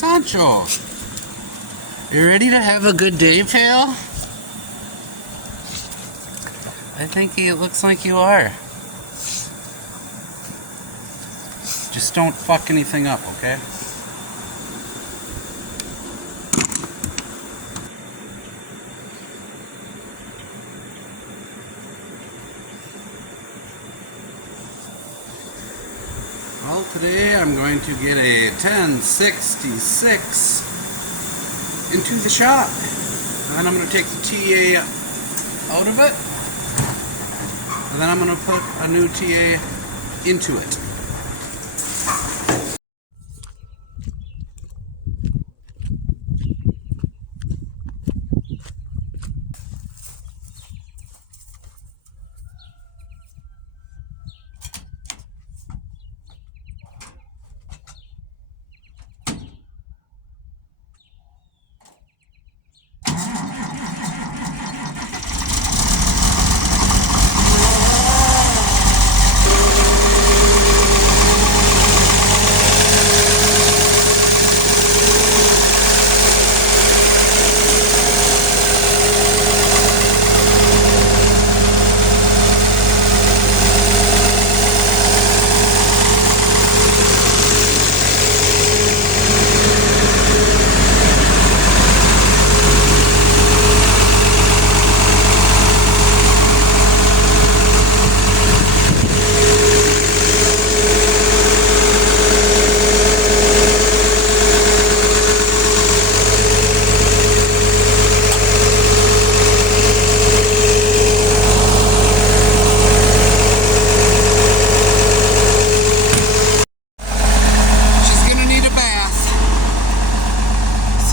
Sancho, you ready to have a good day, pal? I think it looks like you are. Just don't fuck anything up, okay? Well, today I'm going to get a 1066 into the shop. And then I'm going to take the TA out of it. And then I'm going to put a new TA into it.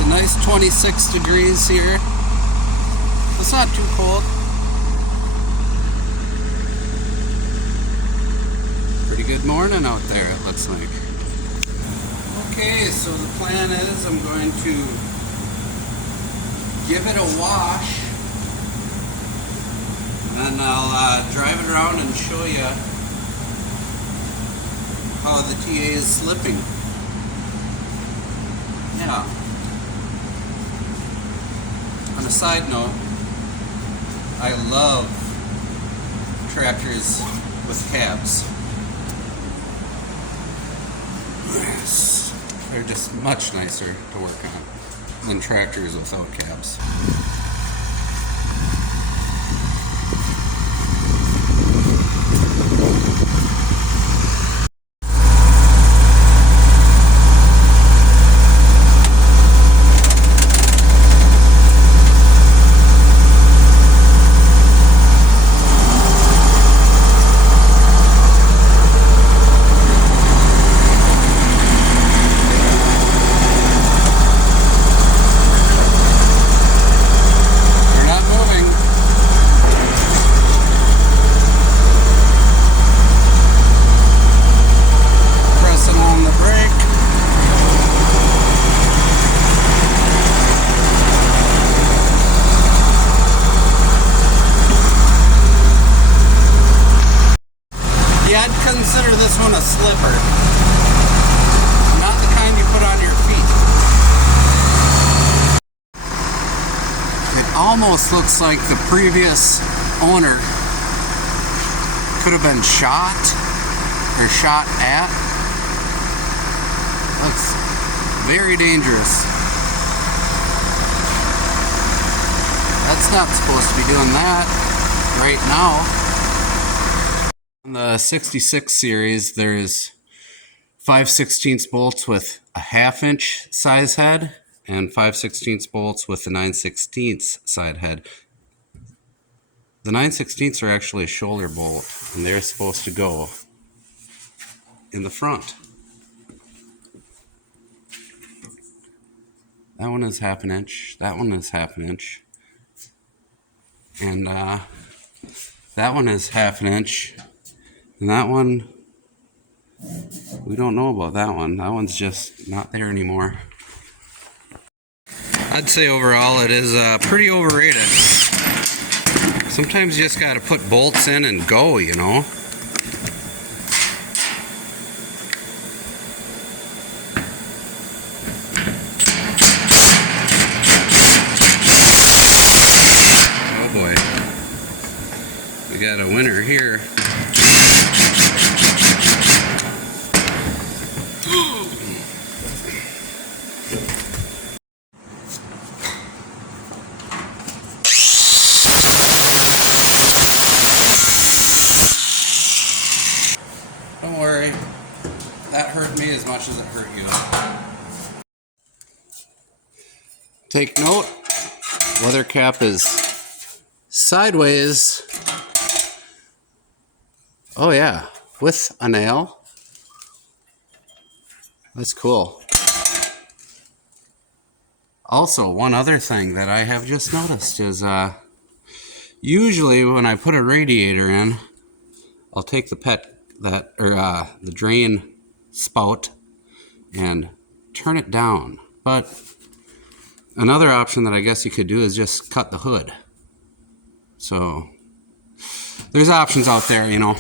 Nice 26 degrees here. It's not too cold. Pretty good morning out there, it looks like. Okay, so the plan is I'm going to give it a wash, and I'll drive it around and show you how the TA is slipping. Yeah. On a side note, I love tractors with cabs. Yes, they're just much nicer to work on than tractors without cabs. Consider this one a slipper, not the kind you put on your feet. It almost looks like the previous owner could have been shot or shot at. Looks very dangerous. That's not supposed to be doing that right now. On the 66 series, there's 5/16 bolts with a 1/2 inch size head and 5/16 bolts with a 9/16 side head. The 9/16 are actually a shoulder bolt, and they're supposed to go in the front. That one is 1/2 inch, that one is 1/2 inch, and that one is 1/2 inch. And that one, we don't know about that one. That one's just not there anymore. I'd say overall it is pretty overrated. Sometimes you just gotta put bolts in and go, you know. We got a winner here. Don't worry, that hurt me as much as it hurt you. Take note, weather cap is sideways. Oh yeah, with a nail. That's cool. Also, one other thing that I have just noticed is usually when I put a radiator in, I'll take the drain spout and turn it down. But another option that I guess you could do is just cut the hood. So there's options out there, you know.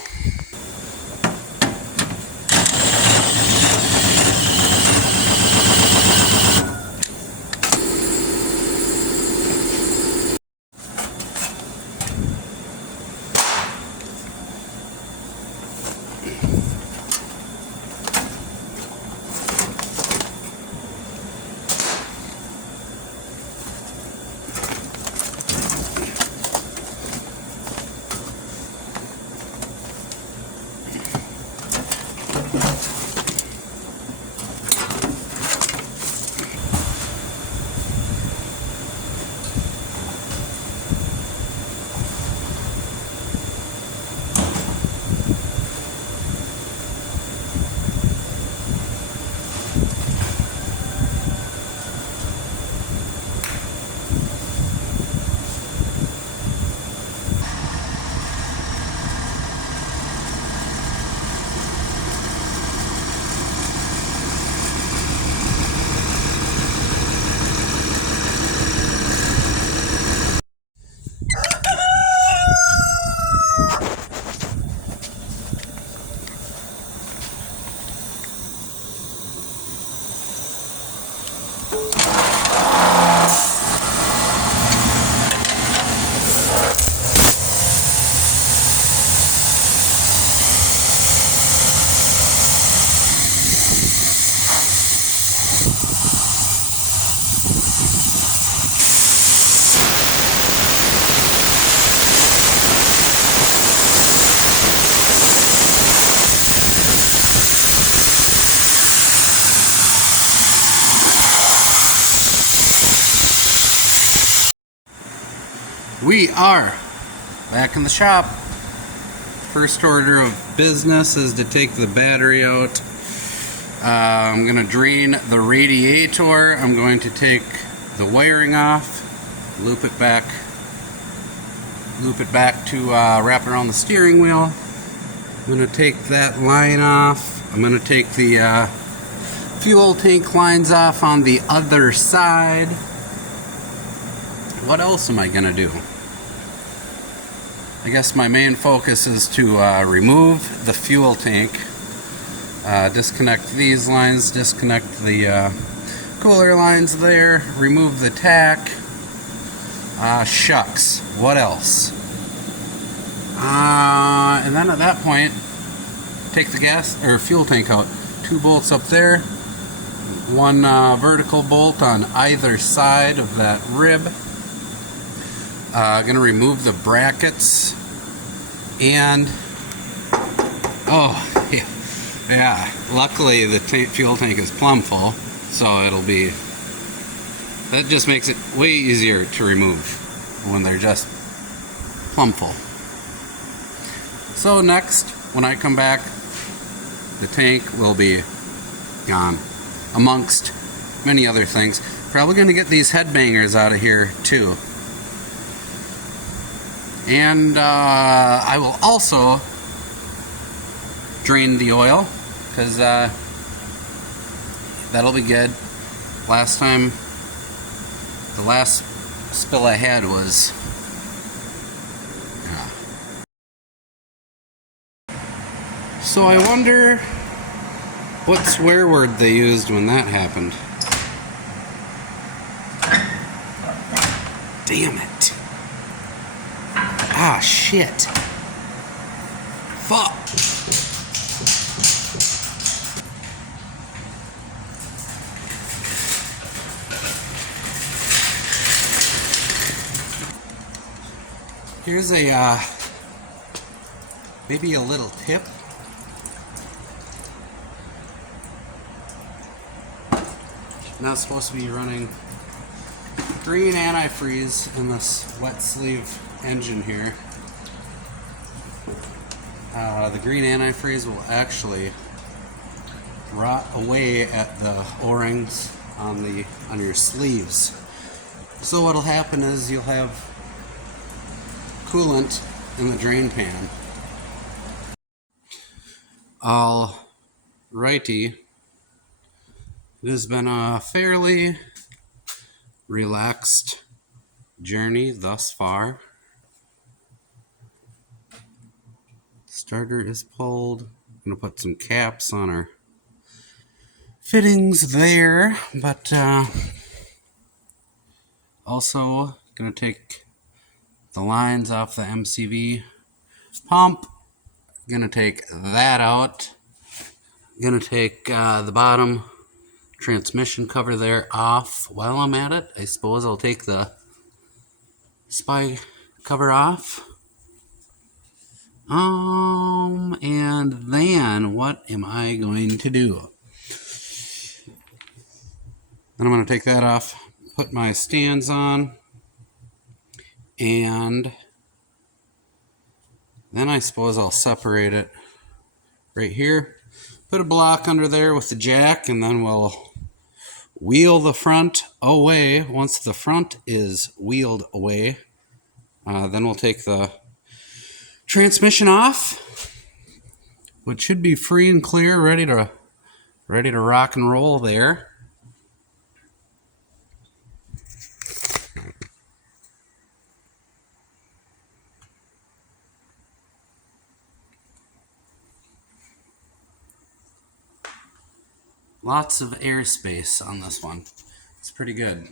We are back in the shop. First order of business is to take the battery out. I'm going to drain the radiator. I'm going to take the wiring off, loop it back to wrap around the steering wheel. I'm going to take that line off. I'm going to take the fuel tank lines off on the other side. What else am I going to do? I guess my main focus is to remove the fuel tank, disconnect these lines, disconnect the cooler lines there, remove the tack. Shucks, what else? And then at that point, take the gas or fuel tank out. 2 bolts up there, 1 vertical bolt on either side of that rib. Gonna remove the brackets and yeah, luckily the fuel tank is plumb full, so that just makes it way easier to remove when they're just plumb full. So next, when I come back, the tank will be gone, amongst many other things. Probably gonna get these headbangers out of here too. And I will also drain the oil, because that'll be good. The last spill I had was so I wonder what swear word they used when that happened. Damn it. Ah, shit. Fuck! Here's a, maybe a little tip. Now it's supposed to be running green antifreeze in this wet sleeve engine here. The green antifreeze will actually rot away at the O-rings on your sleeves. So what'll happen is you'll have coolant in the drain pan. Alrighty. It has been a fairly relaxed journey thus far. Starter is pulled. I'm going to put some caps on our fittings there, but also going to take the lines off the MCV pump. Going to take that out. Going to take the bottom transmission cover there off. While I'm at it, I suppose I'll take the spy cover off. And then what am I going to do? Then I'm going to take that off, put my stands on, and then I suppose I'll separate it right here. Put a block under there with the jack, and then we'll wheel the front away. Once the front is wheeled away, then we'll take the transmission off, which should be free and clear, ready to rock and roll there. Lots of airspace on this one. It's pretty good.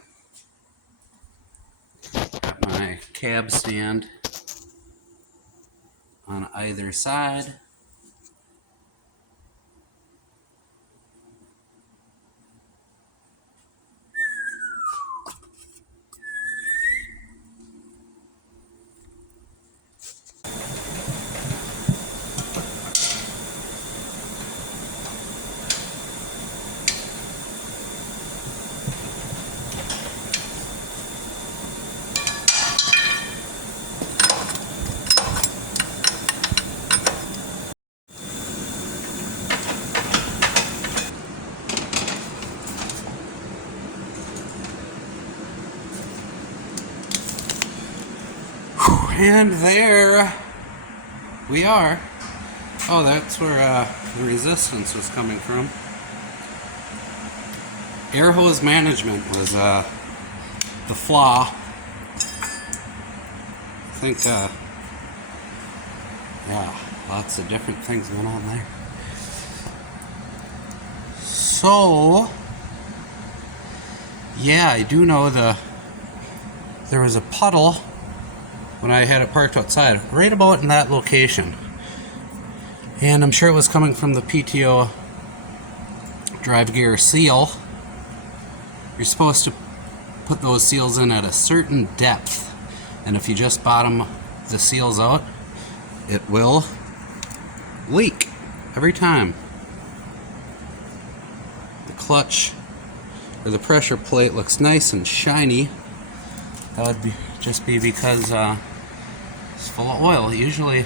Got my cab stand on either side. And there we are. Oh, that's where the resistance was coming from. Air hose management was the flaw. I think, yeah, lots of different things going on there. So, yeah, I do know there was a puddle when I had it parked outside, right about in that location. And I'm sure it was coming from the PTO drive gear seal. You're supposed to put those seals in at a certain depth, and if you just bottom the seals out, it will leak every time. The clutch or the pressure plate looks nice and shiny. That would just be because it's full of oil. Usually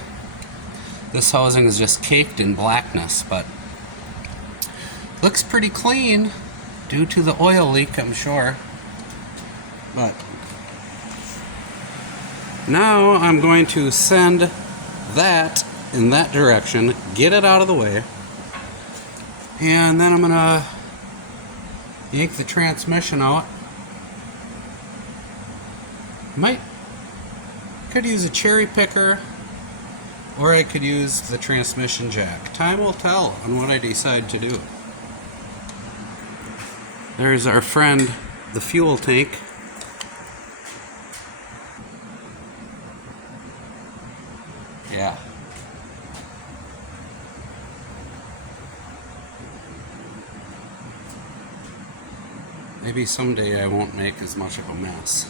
this housing is just caked in blackness, but looks pretty clean due to the oil leak, I'm sure. But now I'm going to send that in that direction, get it out of the way, and then I'm gonna yank the transmission out. Could use a cherry picker, or I could use the transmission jack. Time will tell on what I decide to do. There's our friend, the fuel tank. Yeah. Maybe someday I won't make as much of a mess.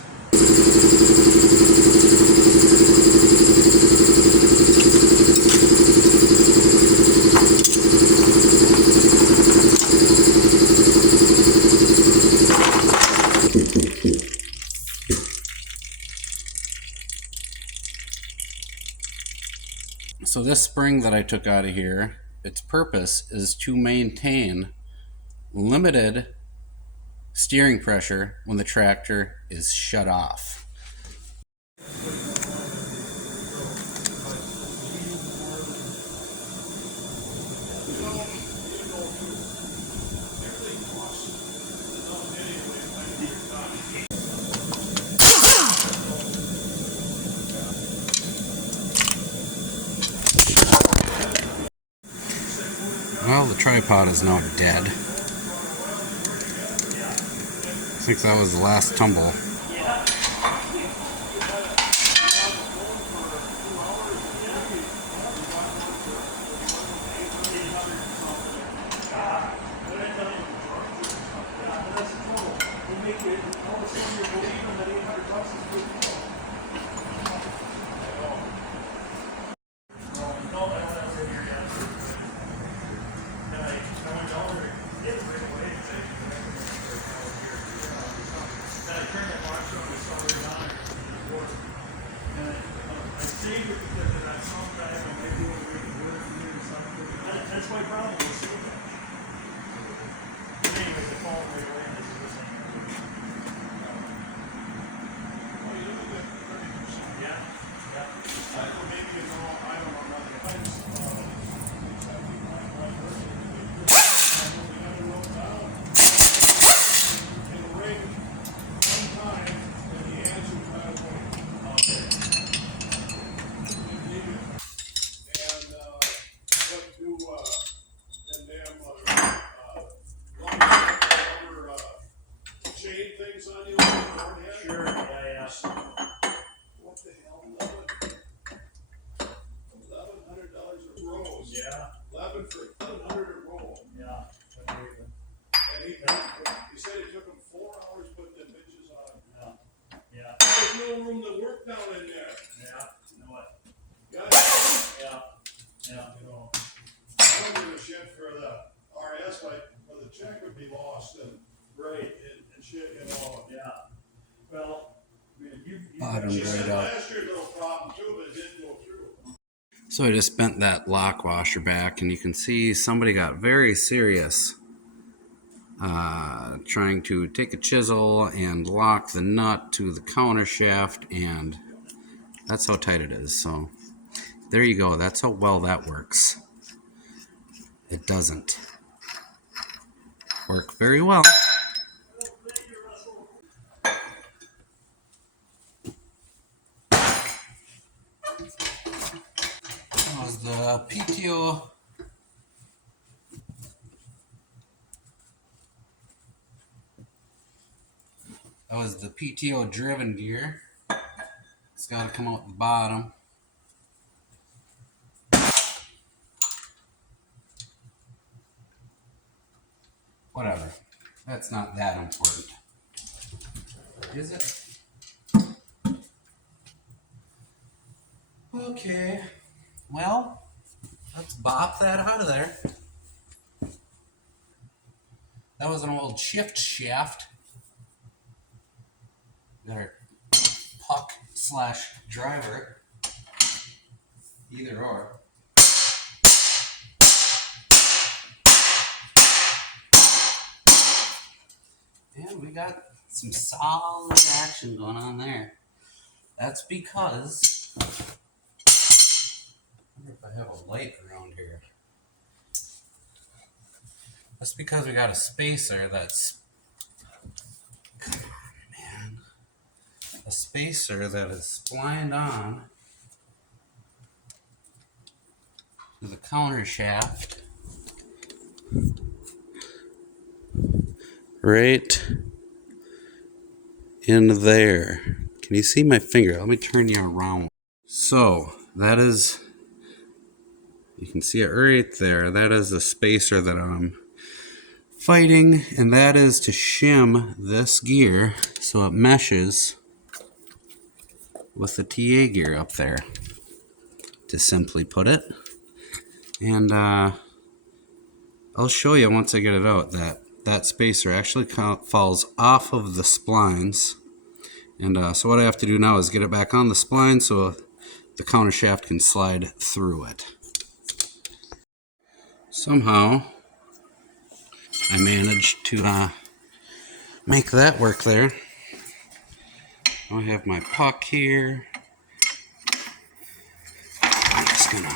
So this spring that I took out of here, its purpose is to maintain limited steering pressure when the tractor is shut off. Well, the tripod is now dead. I think that was the last tumble. That's my problem. Anyway, the phone right away. Yeah. Maybe it's all, I don't know nothing. In the ring, one time, and the answer was right away. Okay. And what do them damn rubber chain things on you? Sure, yeah. What the hell? $1,100 a rose. Yeah. 11 for $1,100 a roll. Yeah. And he said it took him 4 hours putting the bitches on. Yeah. There's no room to work down in there. Yeah. You know what? Yeah. You know, I don't give a shit for the RS, but the check would be lost and and shit, you know. Yeah. Well, I mean, you Bottomed she said right out. last year no problem too, but it didn't go through. So I just bent that lock washer back, and you can see somebody got very serious trying to take a chisel and lock the nut to the counter shaft, and that's how tight it is. So there you go. That's how well that works. It doesn't work very well. That was the PTO. That was the PTO driven gear. It's got to come out the bottom. Whatever. That's not that important. Is it? Okay. Well, let's bop that out of there. That was an old shift shaft. Got our puck / driver. Either or. And we got some solid action going on there. That's because, I wonder if I have a light around here. That's because we got a spacer that's, come on, man. A spacer that is splined on to the counter shaft. Right in there. Can you see my finger? Let me turn you around. So that is, you can see it right there. That is the spacer that I'm fighting, and that is to shim this gear so it meshes with the TA gear up there, to simply put it. And I'll show you once I get it out that that spacer actually falls off of the splines. And so what I have to do now is get it back on the spline so the counter shaft can slide through it. Somehow I managed to make that work there. I have my puck here. I'm just gonna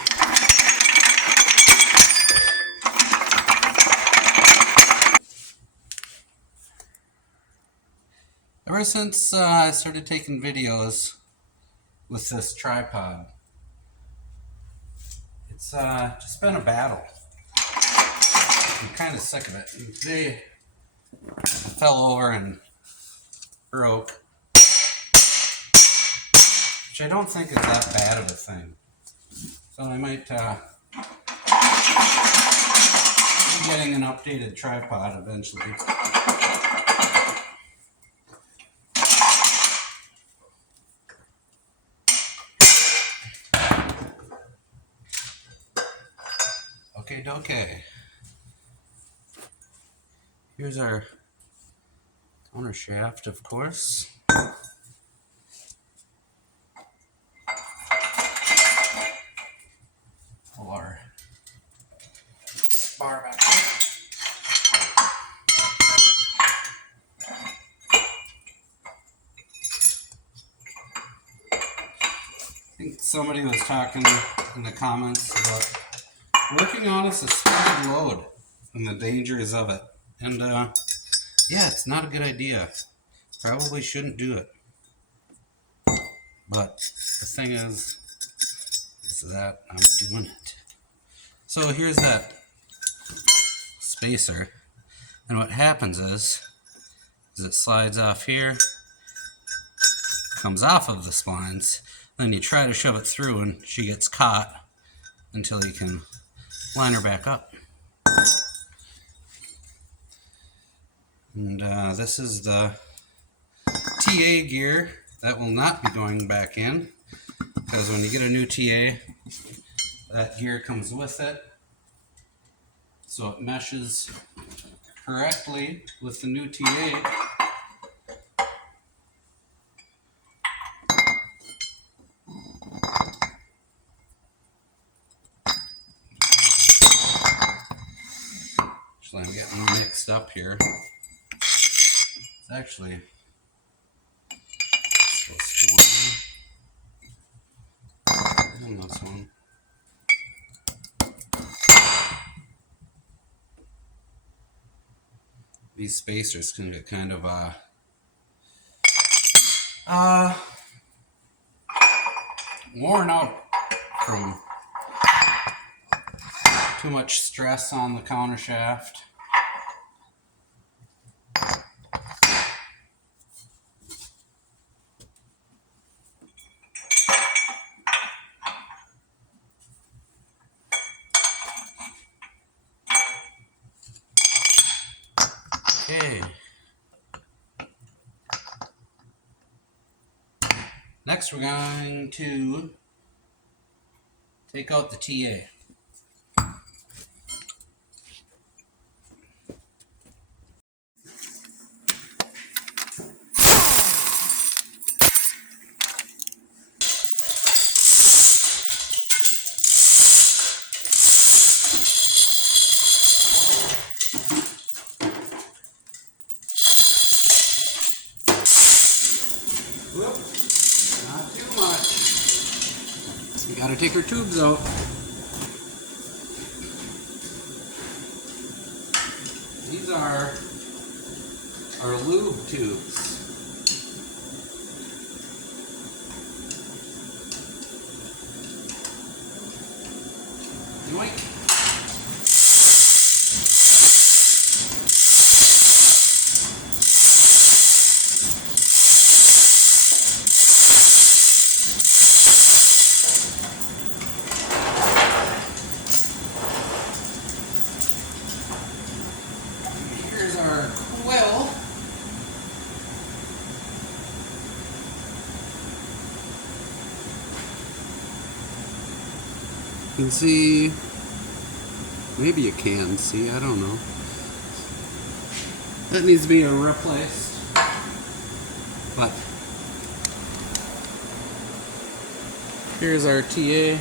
ever since I started taking videos with this tripod, it's just been a battle. I'm kind of sick of it. And today I fell over and broke, which I don't think is that bad of a thing. So I might be getting an updated tripod eventually. Okay. Here's our counter shaft, of course. Pull our bar back up. I think somebody was talking in the comments about working on a suspended load and the dangers of it. And yeah, it's not a good idea. Probably shouldn't do it. But the thing is that I'm doing it. So here's that spacer. And what happens is it slides off here, comes off of the splines, then you try to shove it through and she gets caught until you can line her back up. And this is the TA gear that will not be going back in, because when you get a new TA, that gear comes with it, so it meshes correctly with the new TA. Actually, I'm getting mixed up here. It's actually supposed to go in. And this one. These spacers can get kind of worn out from too much stress on the counter shaft. Okay. Next, we're going to take out the TA. Whoop, not too much. We gotta take our tubes out. These are our lube tubes. Yoink. Here's our quill. You can see, maybe you can see, I don't know. That needs to be replaced. But here's our TA.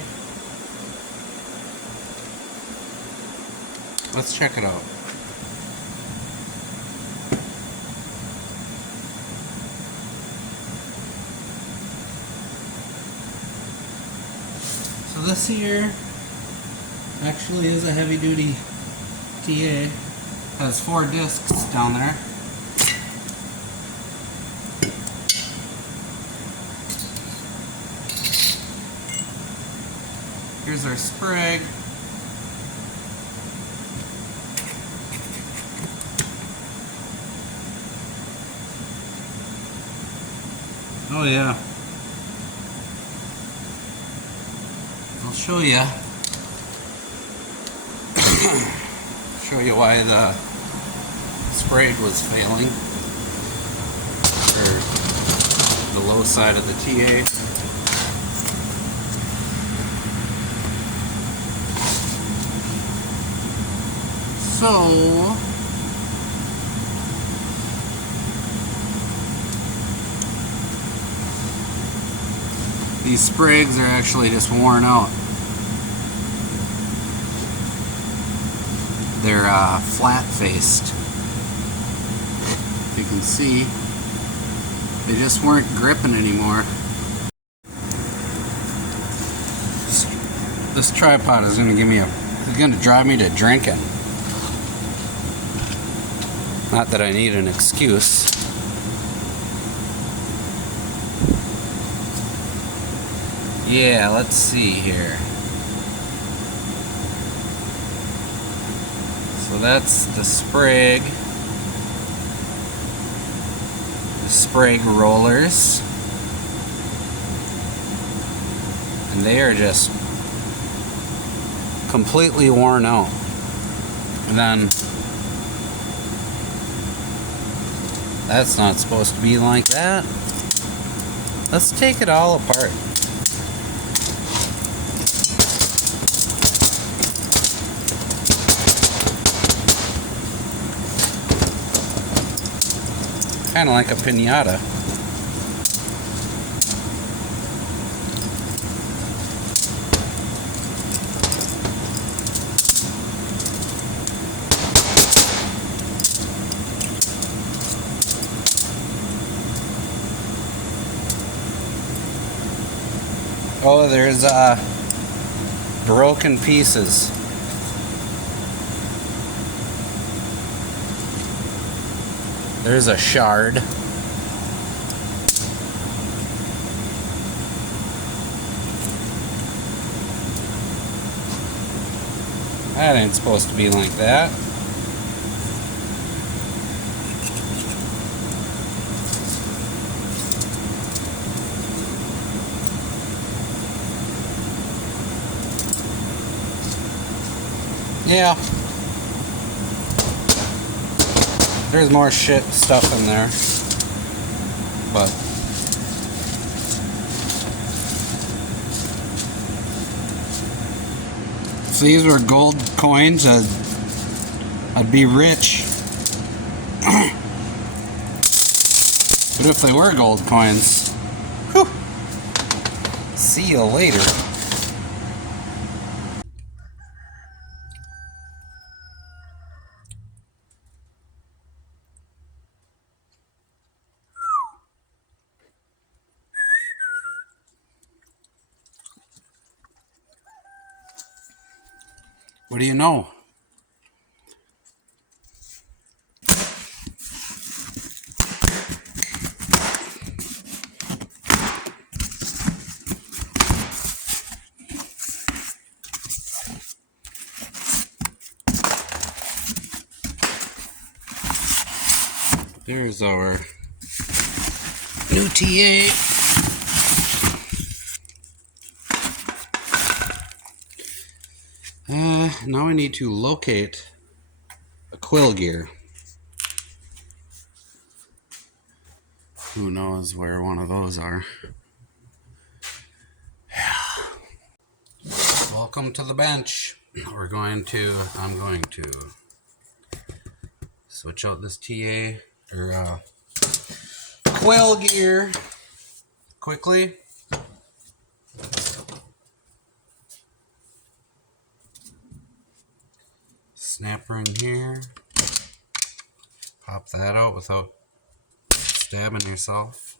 Let's check it out. So this here actually is a heavy duty TA. Has 4 discs down there. Here's our sprig. Oh yeah. I'll show you. Show you why the sprig was failing. Or the low side of the TA. So these sprigs are actually just worn out. They're flat-faced. You can see they just weren't gripping anymore. This tripod is gonna drive me to drinking. Not that I need an excuse. Yeah, let's see here. So that's the sprig rollers, and they are just completely worn out. And then that's not supposed to be like that. Let's take it all apart. Kind of like a piñata. Oh, there's broken pieces. There's a shard. That ain't supposed to be like that. Yeah. There's more stuff in there. But if these were gold coins, I'd be rich. But if they were gold coins, whew, see you later. What do you know? There's our new TA. Now I need to locate a quill gear. Who knows where one of those are? Welcome to the bench. I'm going to switch out this TA or coil gear quickly. Snap ring here. Pop that out without stabbing yourself.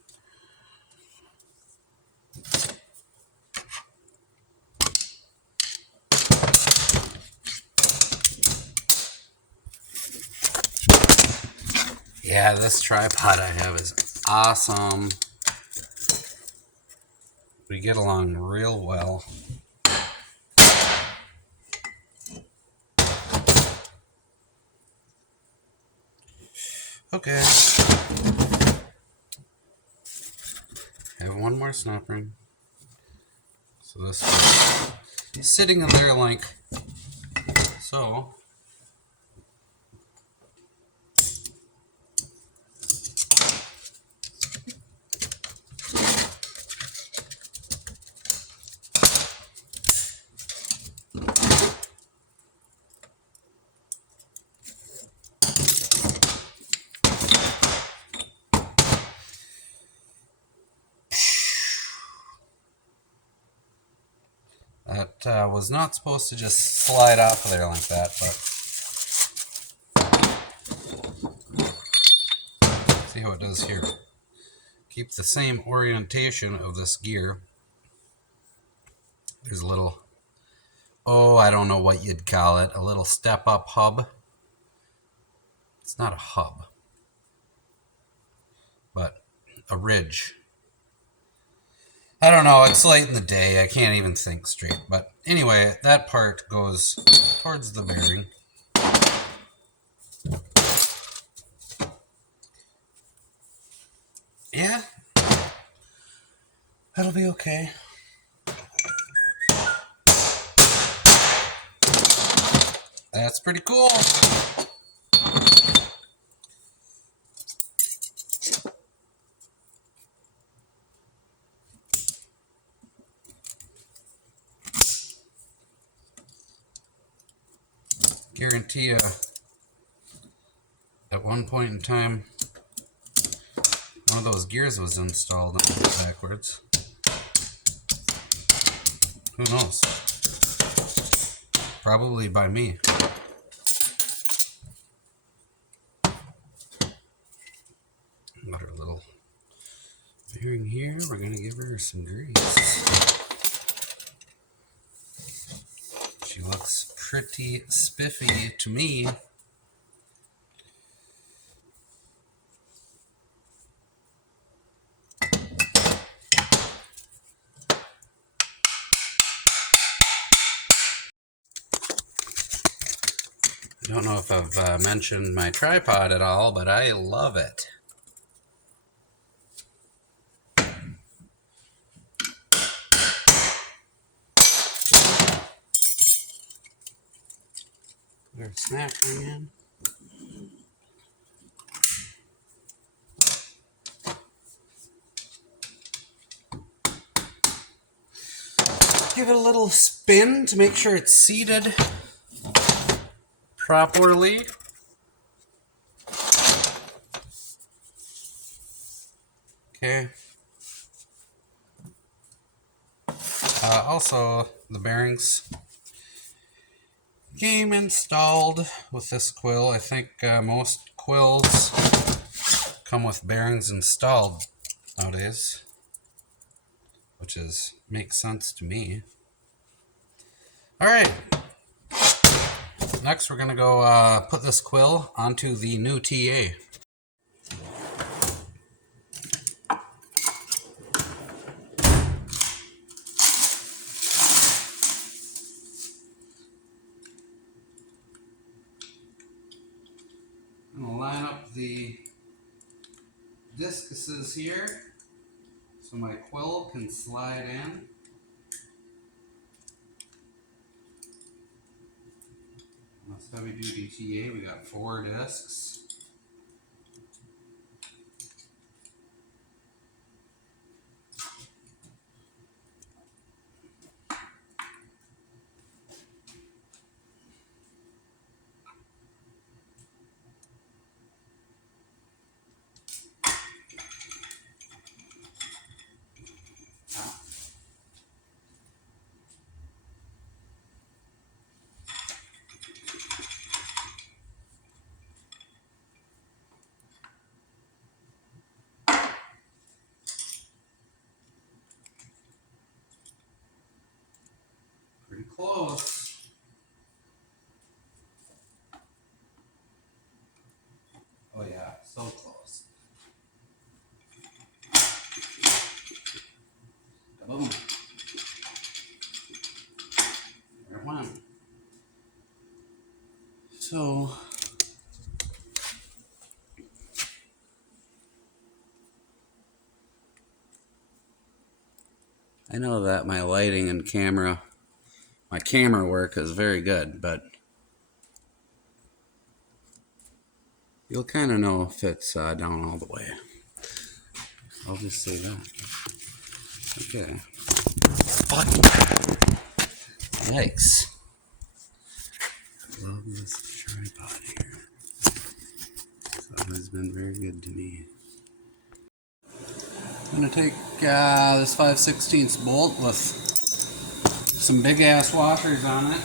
Yeah, this tripod I have is awesome. We get along real well. Okay. Have one more snap ring. So this is sitting in there like so. That was not supposed to just slide off of there like that, but see how it does here. Keep the same orientation of this gear. There's a little, I don't know what you'd call it, a little step-up hub. It's not a hub, but a ridge. I don't know, it's late in the day, I can't even think straight. But anyway, that part goes towards the bearing. Yeah, that'll be okay. That's pretty cool. Guarantee you, at one point in time, one of those gears was installed backwards. Who knows? Probably by me. Got her little bearing here. We're going to give her some grease. She looks pretty spiffy to me. I don't know if I've mentioned my tripod at all, but I love it. Put our snap ring in. Give it a little spin to make sure it's seated properly. Okay. Also, the bearings came installed with this quill. I think most quills come with bearings installed nowadays, which makes sense to me. All right. Next, we're gonna go put this quill onto the new TA. I'm gonna line up the discuses here so my quill can slide in. On this heavy duty TA, we got 4 discs. close. Oh yeah, so close. Boom. There it went. So I know that my lighting and my camera work is very good, but you'll kind of know if it's down all the way. I'll just say that. Okay. Fuck. Yikes. Love this tripod here. It's always been very good to me. I'm going to take this 5/16 bolt with some big ass washers on it.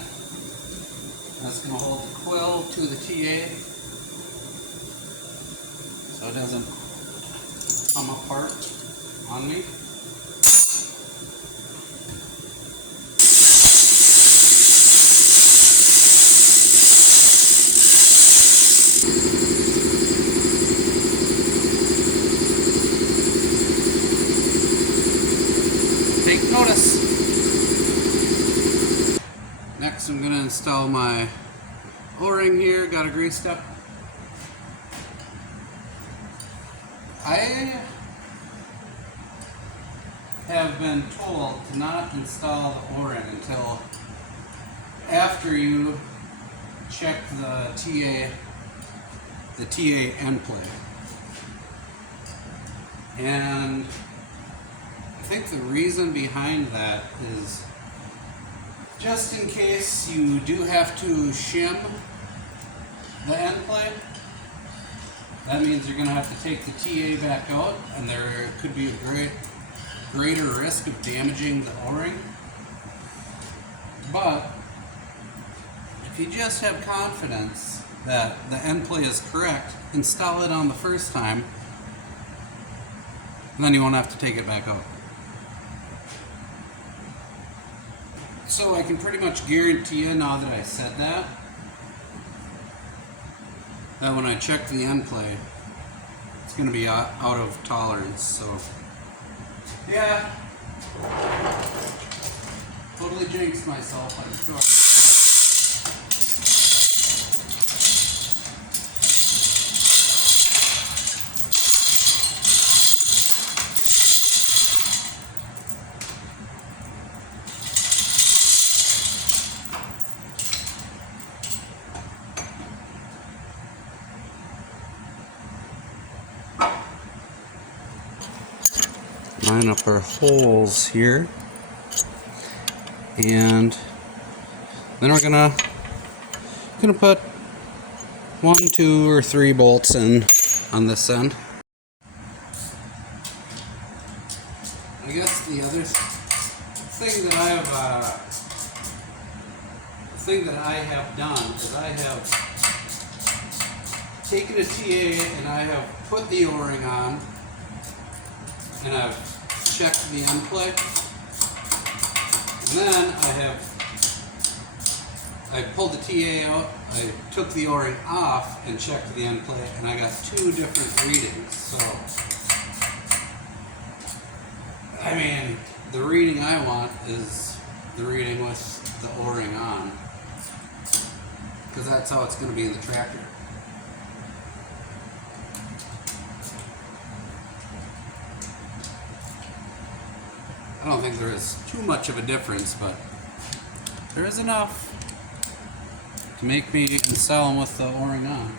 That's going to hold the quill to the TA so it doesn't come apart on me. Take notice. Next I'm going to install my O-ring here, got a greased up. I have been told to not install the O-ring until after you check the TA end plate. And I think the reason behind that is just in case you do have to shim the end plate. That means you're going to have to take the TA back out, and there could be a greater risk of damaging the O-ring. But if you just have confidence that the end plate is correct, install it on the first time, and then you won't have to take it back out. So I can pretty much guarantee you now that I said that when I check the end plate, it's going to be out of tolerance. So yeah, totally jinxed myself, I'm sure. Line up our holes here, and then we're gonna put 1, 2, or 3 bolts in on this end. I guess the other thing that I have done is I have taken a TA and I have put the O-ring on, and I've checked the end plate, and then I pulled the TA out, I took the O-ring off and checked the end plate, and I got 2 different readings. So I mean, the reading I want is the reading with the O-ring on, because that's how it's going to be in the tractor. I don't think there is too much of a difference, but there is enough to make me install them with the O-ring on.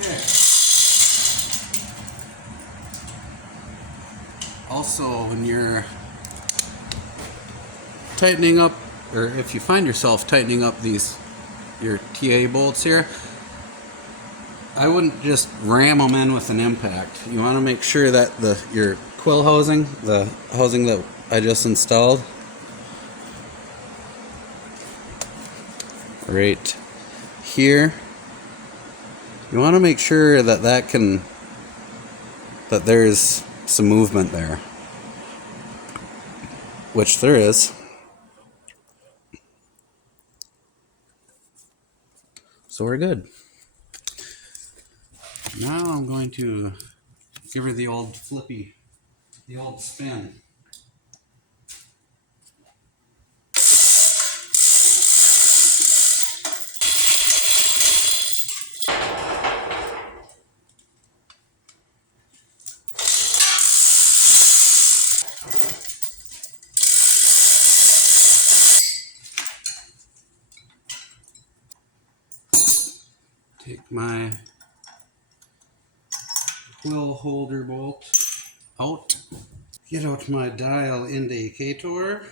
Okay. Also, when you're tightening up, or if you find yourself tightening up your TA bolts here, I wouldn't just ram them in with an impact. You want to make sure that your quill housing, the housing that I just installed, right here, you want to make sure that there's some movement there. which there is. So we're good. Now I'm going to give her the old flippy, the old spin. Take my quill holder bolt out. Get out my dial indicator.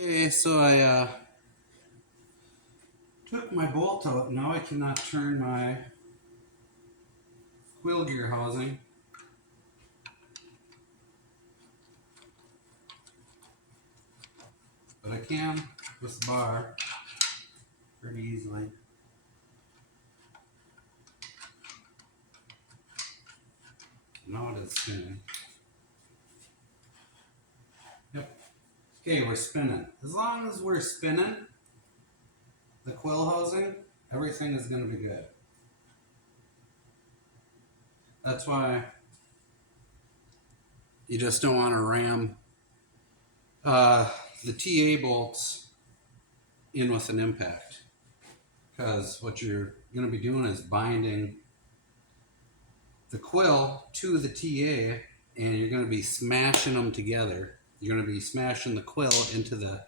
Okay, so I took my bolt out. Now I cannot turn my quill gear housing. But I can with the bar pretty easily. Now it is spinning. Yep. Okay, we're spinning. As long as we're spinning the quill housing, everything is going to be good. That's why you just don't want to ram the TA bolts in with an impact, because what you're going to be doing is binding the quill to the TA, and you're going to be smashing them together. You're going to be smashing the quill into the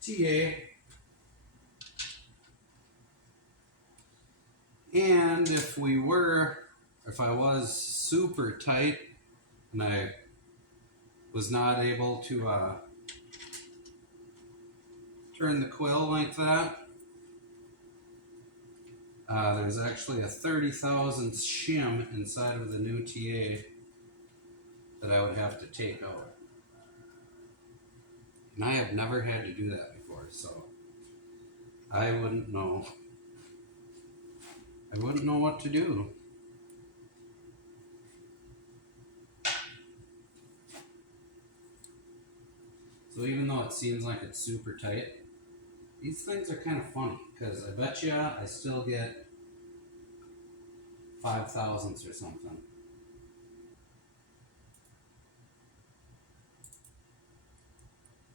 TA, and if I was super tight and I was not able to turn the quill like that, there's actually a 30 thousandths shim inside of the new TA that I would have to take out. And I have never had to do that before, so I wouldn't know. I wouldn't know what to do. So even though it seems like it's super tight, these things are kind of funny, because I bet you I still get 5 thousandths or something.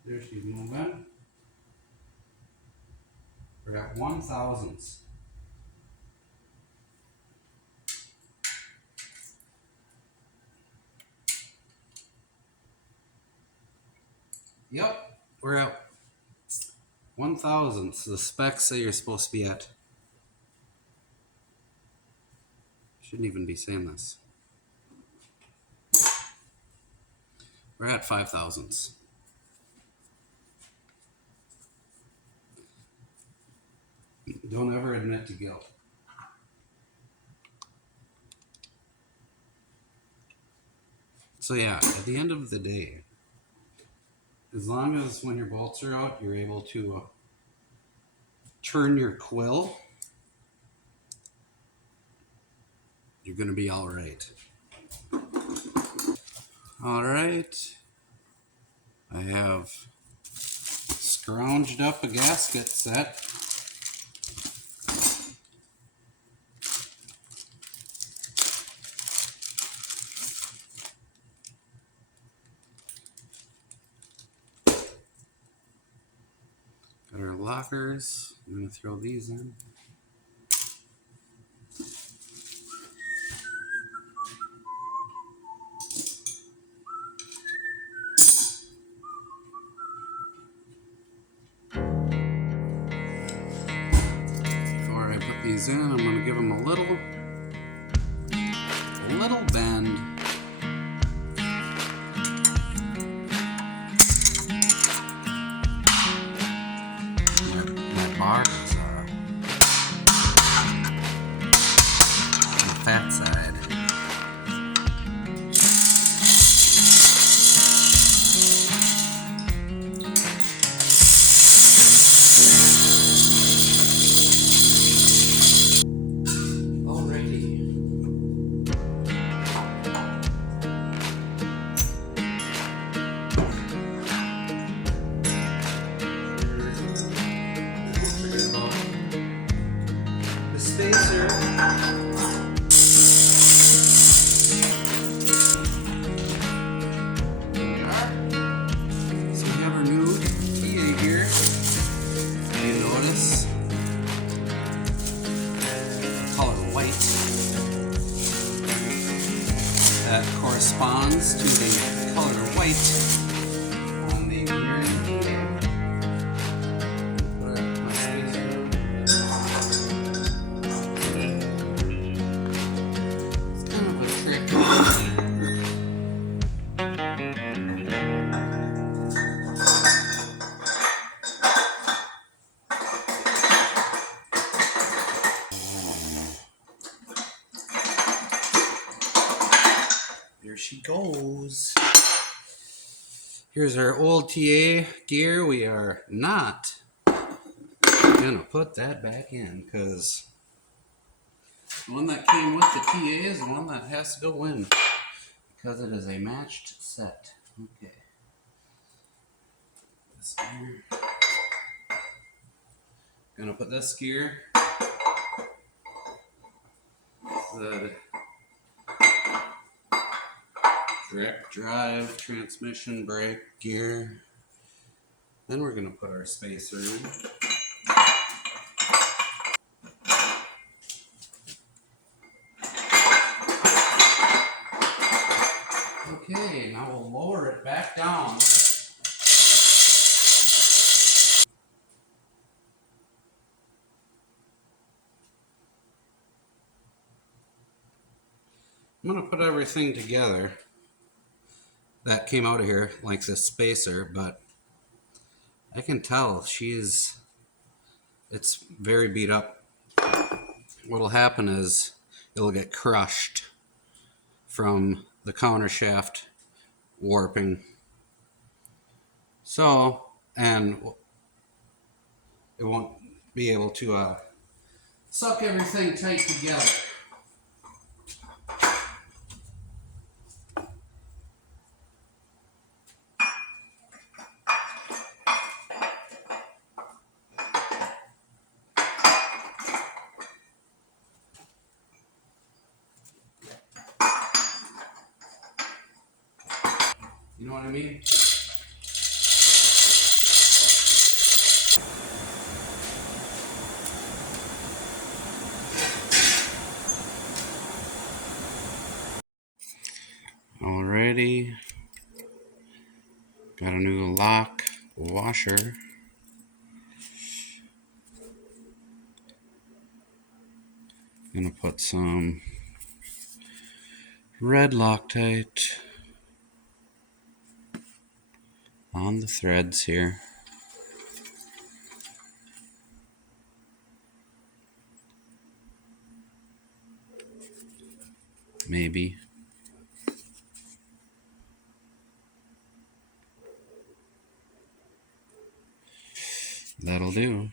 There she's moving. We're at 1 thousandths. Yep, we're at 1 thousandths. The specs say you're supposed to be at. Shouldn't even be saying this. We're at 5 thousandths. Don't ever admit to guilt. So yeah, at the end of the day, as long as when your bolts are out, you're able to turn your quill, you're going to be all right. All right. I have scrounged up a gasket set. Got our lockers. I'm going to throw these in. Before I put these in, I'm going to give them a little bend. That bar is on the fat side. is the color white. That corresponds to the color white on the gear indicator. Put my spacer. It's kind of a trick. There she goes. Here's our old TA gear. We are not gonna put that back in because the one that came with the TA is the one that has to go in because it is a matched set. Okay. This gear. Gonna put this gear, the direct drive, transmission, brake gear. Then we're gonna put our spacer in. Okay, now we'll lower it back down. I'm gonna put everything together that came out of here like this spacer, but I can tell it's very beat up. What'll happen is it'll get crushed from the counter shaft warping. So, and it won't be able to suck everything tight together. You know what I mean? Alrighty. Got a new lock washer. Gonna put some red Loctite on the threads here. Maybe. That'll do.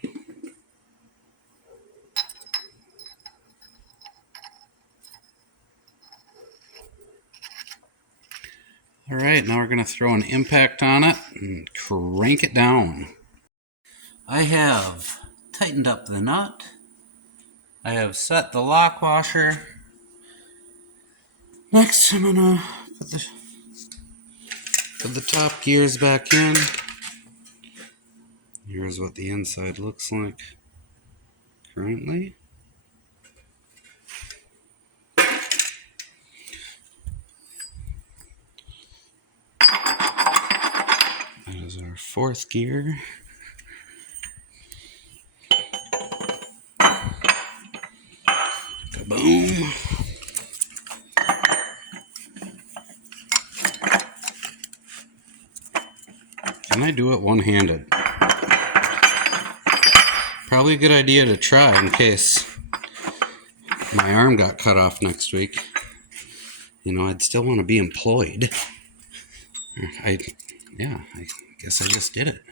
All right, now we're going to throw an impact on it and crank it down. I have tightened up the nut. I have set the lock washer. Next, I'm going to put the top gears back in. Here's what the inside looks like currently. That is our fourth gear. Kaboom. Can I do it one-handed? Probably a good idea to try in case my arm got cut off next week. You know, I'd still want to be employed. I guess I just did it.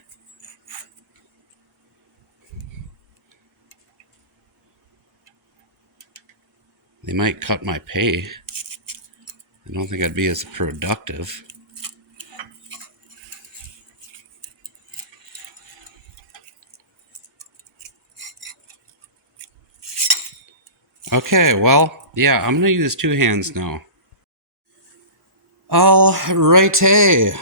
They might cut my pay. I don't think I'd be as productive. Okay, well, yeah, I'm going to use two hands now. Alrighty.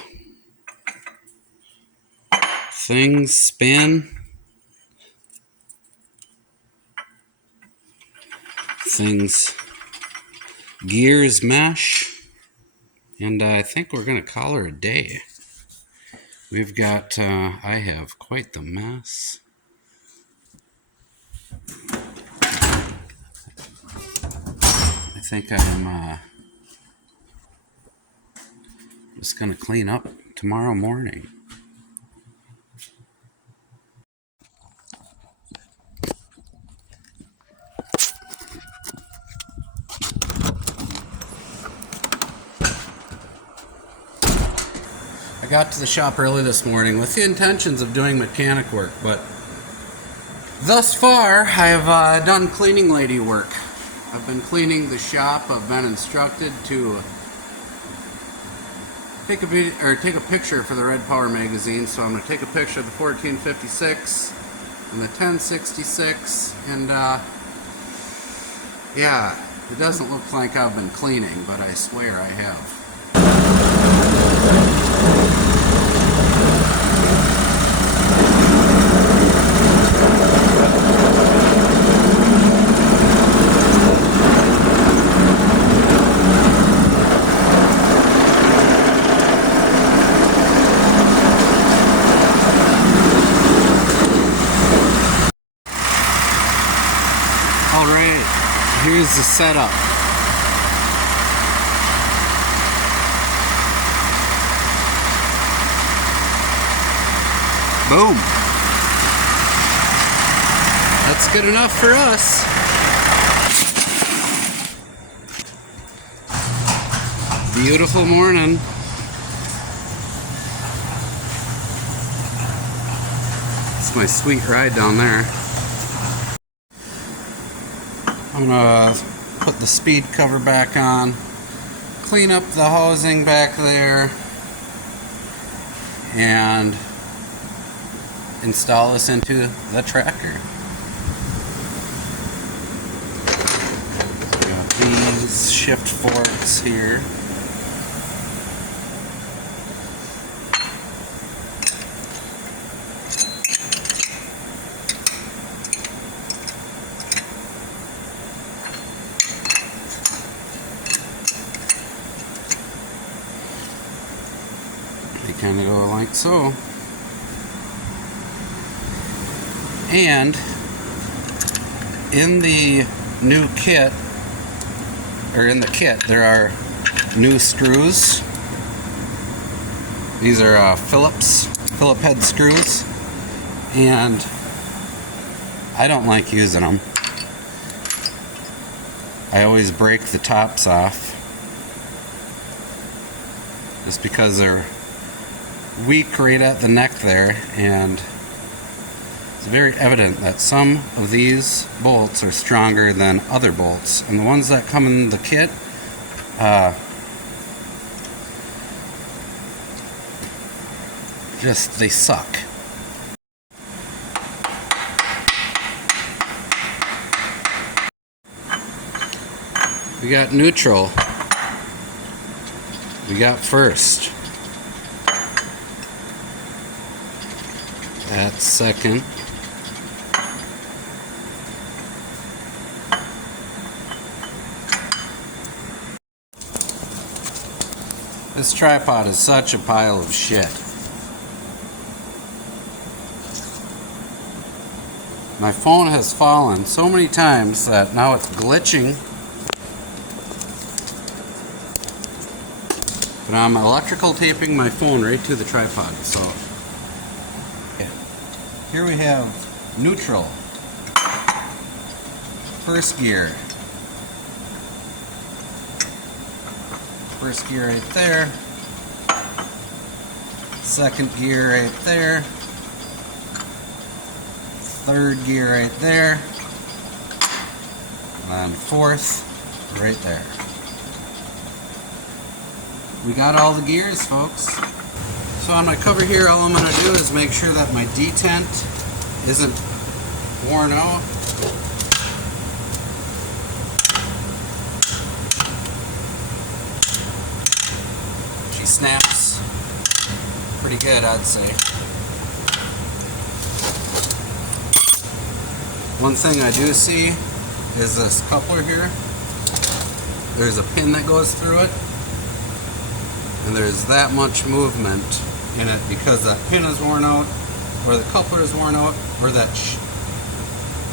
Things spin. things gears mesh, and I think we're gonna call her a day. We've got I have quite the mess. I think I'm just gonna clean up tomorrow morning. I got to the shop early this morning with the intentions of doing mechanic work, but thus far I've done cleaning lady work. I've been cleaning the shop. I've been instructed to take a picture for the Red Power magazine, so I'm going to take a picture of the 1456 and the 1066, and yeah, it doesn't look like I've been cleaning, but I swear I have. Alright, here's the setup. Boom. That's good enough for us. Beautiful morning. It's my sweet ride down there. I'm gonna put the speed cover back on, clean up the housing back there, and install this into the tractor. Got these shift forks here. They kind of go like so. And in the new kit, or in the kit, there are new screws. These are Phillip head screws, and I don't like using them. I always break the tops off just because they're weak right at the neck there, and it's very evident that some of these bolts are stronger than other bolts, and the ones that come in the kit they suck. We got neutral. We got first. That's second. This tripod is such a pile of shit. My phone has fallen so many times that now it's glitching. But I'm electrical taping my phone right to the tripod, so. Here we have neutral. First gear. First gear right there. Second gear right there. Third gear right there. And fourth right there. We got all the gears, folks. So on my cover here, all I'm going to do is make sure that my detent isn't worn out. She snaps pretty good, I'd say. One thing I do see is this coupler here. There's a pin that goes through it, and there's that much movement in it because that pin is worn out, or the coupler is worn out, or that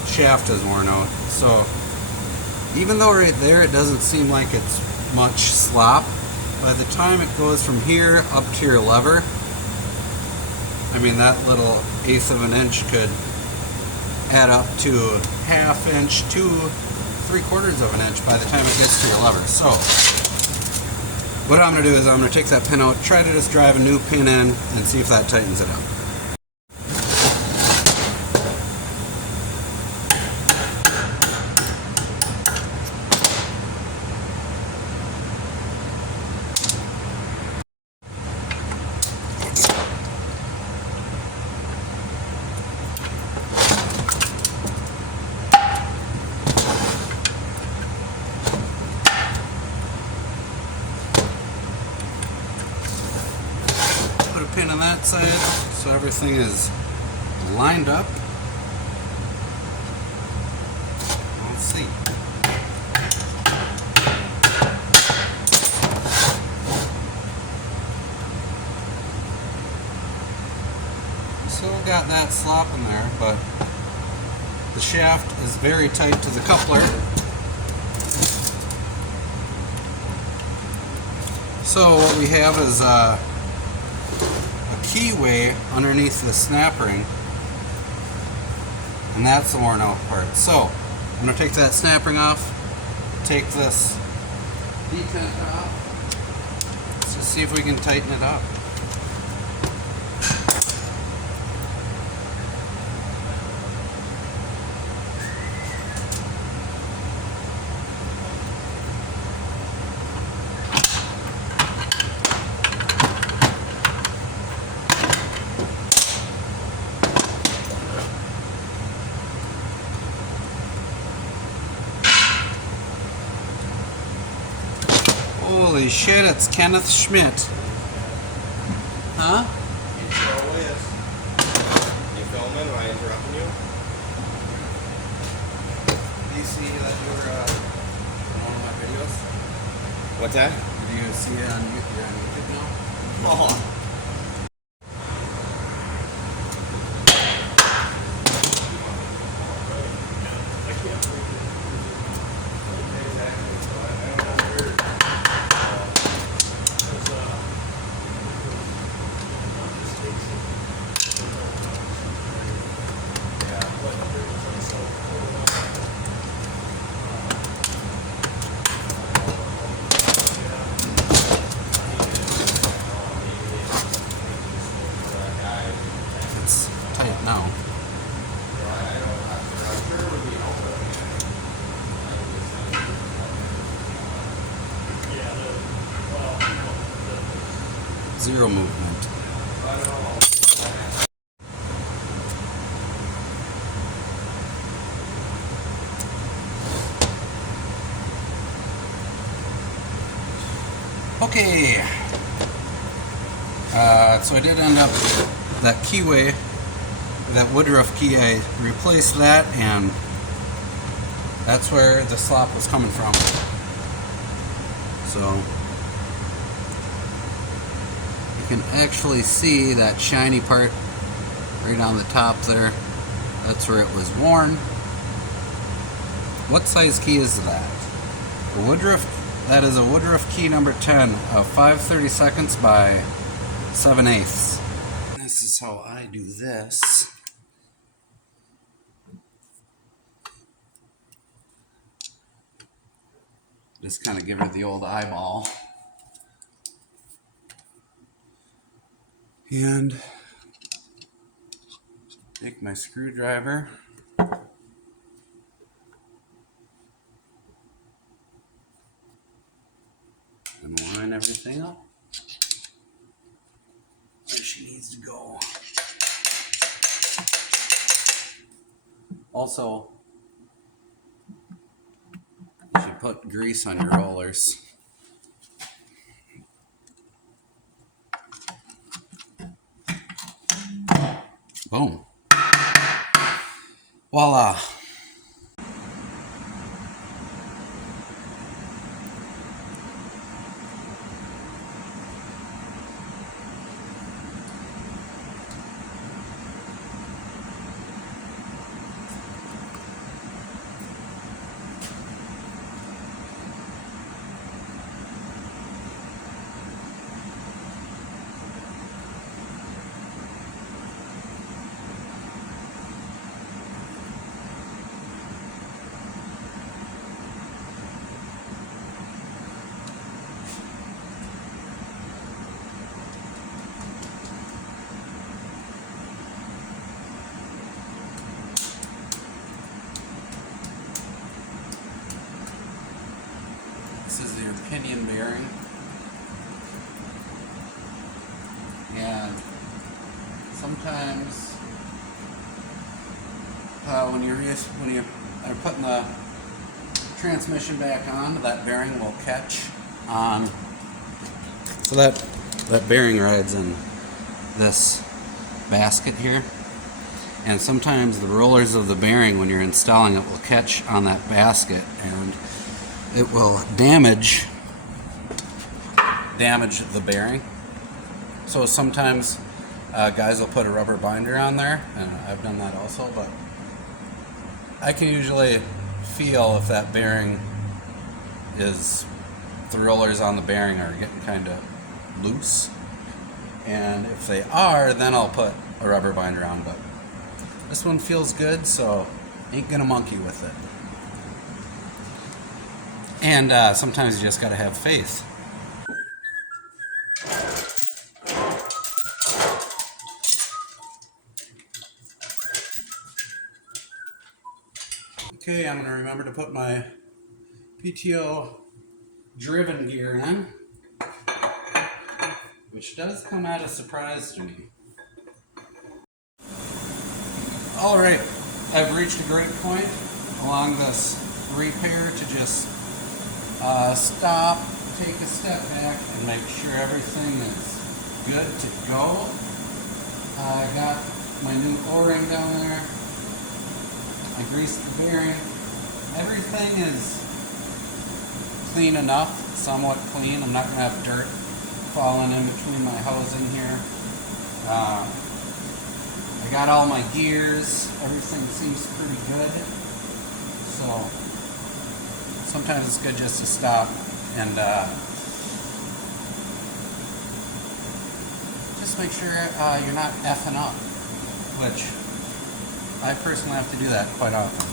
shaft is worn out. So even though right there it doesn't seem like it's much slop, by the time it goes from here up to your lever, I mean, that little 1/8 of an inch could add up to 1/2 inch to 3/4 of an inch by the time it gets to your lever. So what I'm going to do is I'm going to take that pin out, try to just drive a new pin in and see if that tightens it up. Put a pin on that side so everything is lined up. Let's see. Still got that slop in there, but the shaft is very tight to the coupler. So what we have is a keyway underneath the snap ring, and that's the worn out part. So I'm going to take that snap ring off, take this detent off. Let's just see if we can tighten it up. Holy shit, it's Kenneth Schmidt. Huh? You sure is. You filming? Am I interrupting you? Do you see that you were in one of my videos? What's that? Do you see it on YouTube? You're on YouTube now? Oh. It's tight now. Zero movement. Okay. So I did end up that keyway, that Woodruff key. I replaced that, and that's where the slop was coming from. So you can actually see that shiny part right on the top there. That's where it was worn. What size key is that? A Woodruff. That is a Woodruff key number 10 of 5/32 by 7/8. This is how I do this. Just kind of give her the old eyeball. And take my screwdriver. And line everything up where she needs to go. Also, you should put grease on your rollers. Boom. Voila. pinion bearing. And sometimes when you're putting the transmission back on, that bearing will catch on. So that bearing rides in this basket here, and sometimes the rollers of the bearing, when you're installing it, will catch on that basket, and it will damage the bearing. So sometimes guys will put a rubber binder on there, and I've done that also, but I can usually feel if that bearing is, the rollers on the bearing are getting kind of loose, and if they are, then I'll put a rubber binder on. But this one feels good, so ain't gonna monkey with it. And sometimes you just gotta have faith. Okay, I'm gonna remember to put my PTO driven gear in, which does come at a surprise to me. Alright, I've reached a great point along this repair to just stop, take a step back, and make sure everything is good to go. I got my new O-ring down there. I greased the bearing. Everything is clean enough, somewhat clean. I'm not going to have dirt falling in between my housing here. I got all my gears. Everything seems pretty good. So sometimes it's good just to stop and just make sure you're not effing up, which I personally have to do that quite often.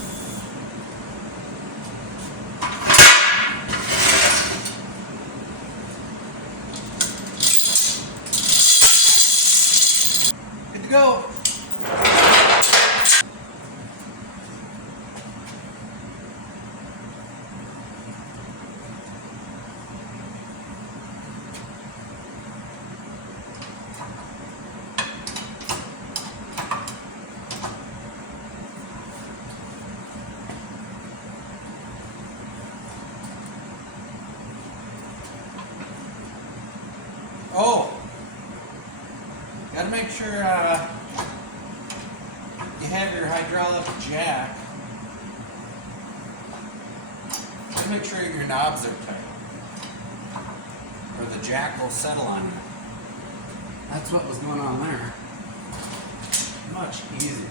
Good to go. Oh, gotta make sure you have your hydraulic jack. Gotta make sure your knobs are tight, or the jack will settle on you. That's what was going on there. Much easier.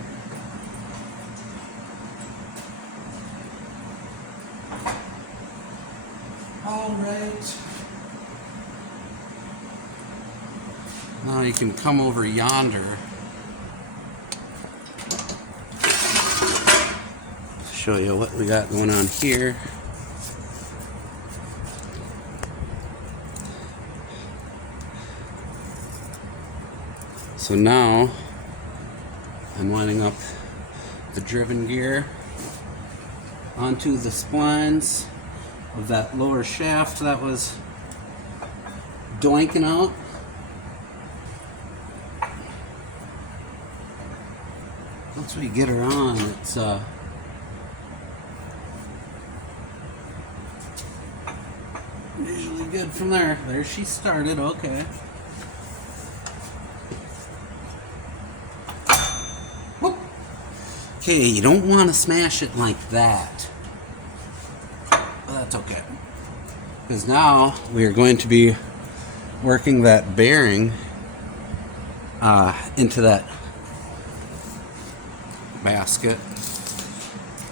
All right. Now you can come over yonder. Show you what we got going on here. So now I'm lining up the driven gear onto the splines of that lower shaft that was doinking out. Once we get her on, it's usually good from there. There she started, okay. Whoop. Okay, you don't want to smash it like that. But that's okay. Because now we are going to be working that bearing into that basket,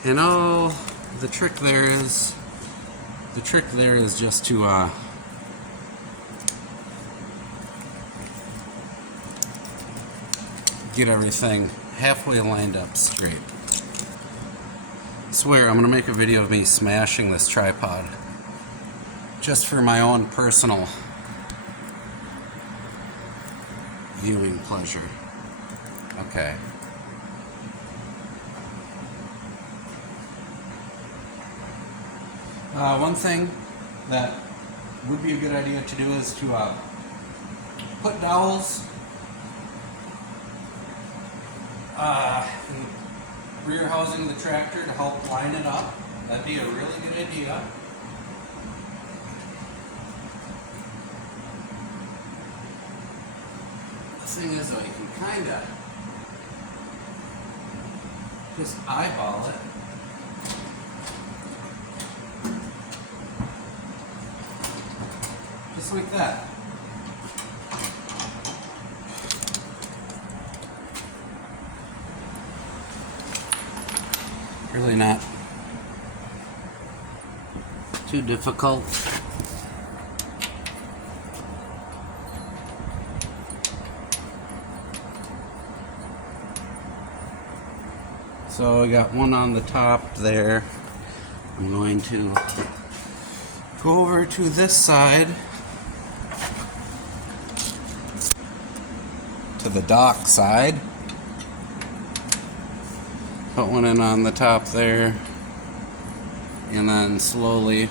and all the trick there is just to get everything halfway lined up straight. I swear I'm gonna make a video of me smashing this tripod just for my own personal viewing pleasure. Okay. One thing that would be a good idea to do is to put dowels in the rear housing of the tractor to help line it up. That'd be a really good idea. The thing is, though, you can kind of just eyeball it. Just like that. Really not too difficult. So I got one on the top there. I'm going to go over to this side, to the dock side. Put one in on the top there, and then slowly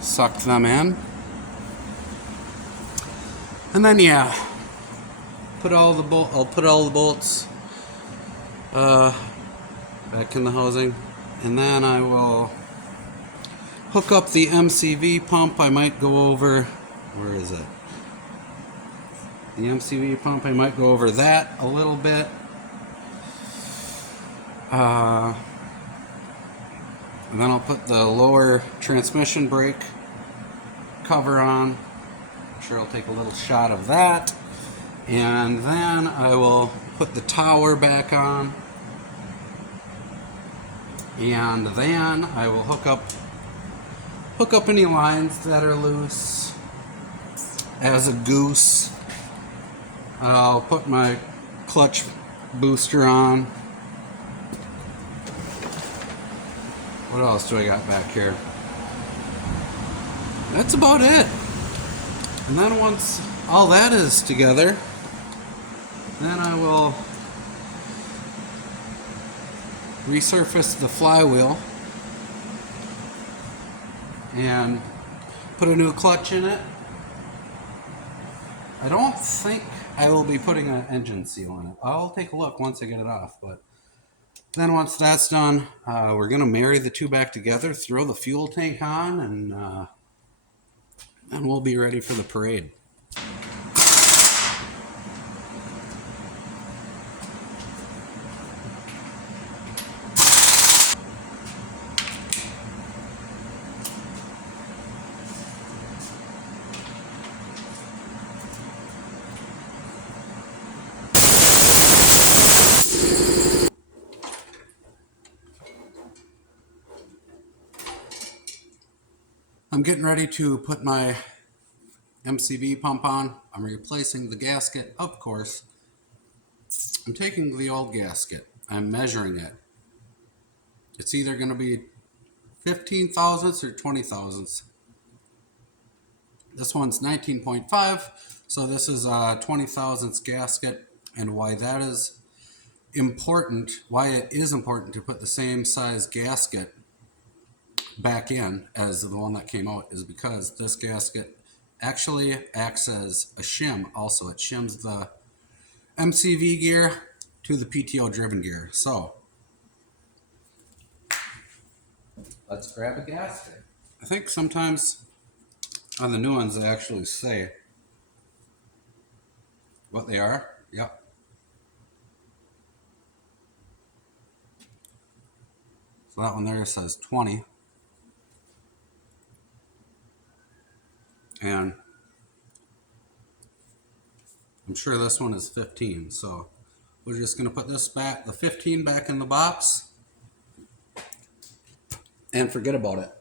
suck them in. And then yeah, I'll put all the bolts back in the housing, and then I will hook up the MCV pump. I might go over, where is it? The MCV pump, I might go over that a little bit. And then I'll put the lower transmission brake cover on. I'm sure I'll take a little shot of that. And then I will put the tower back on. And then I will hook up any lines that are loose. As a goose, I'll put my clutch booster on. What else do I got back here? That's about it. And then once all that is together, then I will resurface the flywheel and put a new clutch in it. I don't think I will be putting an engine seal in it. I'll take a look once I get it off, but then once that's done, we're going to marry the two back together, throw the fuel tank on, and then we'll be ready for the parade. I'm getting ready to put my MCV pump on. I'm replacing the gasket, of course. I'm taking the old gasket. I'm measuring it. It's either going to be 15 thousandths or 20 thousandths. This one's 19.5, so this is a 20 thousandths gasket. And why that is important, why it is important to put the same size gasket back in as the one that came out, is because this gasket actually acts as a shim also. It shims the MCV gear to the PTO driven gear. So let's grab a gasket. I think sometimes on the new ones they actually say what they are. Yep. So that one there says 20. And I'm sure this one is 15. So we're just going to put this back, the 15 back in the box, and forget about it.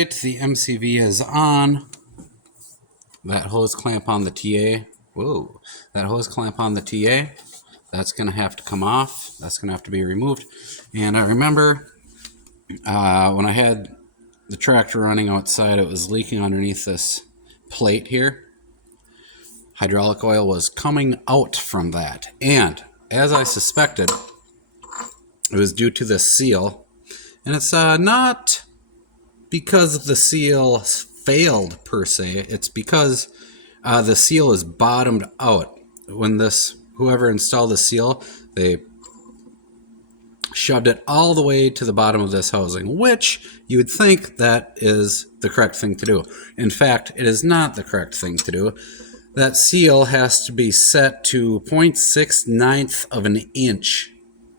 right, the MCV is on. That hose clamp on the TA. Whoa. That hose clamp on the TA. That's going to have to come off. That's going to have to be removed. And I remember when I had the tractor running outside, it was leaking underneath this plate here. Hydraulic oil was coming out from that. And as I suspected, it was due to this seal. And it's not because the seal failed per se. It's because the seal is bottomed out. When whoever installed the seal, they shoved it all the way to the bottom of this housing, which you would think that is the correct thing to do. In fact, it is not the correct thing to do. That seal has to be set to 0.69 of an inch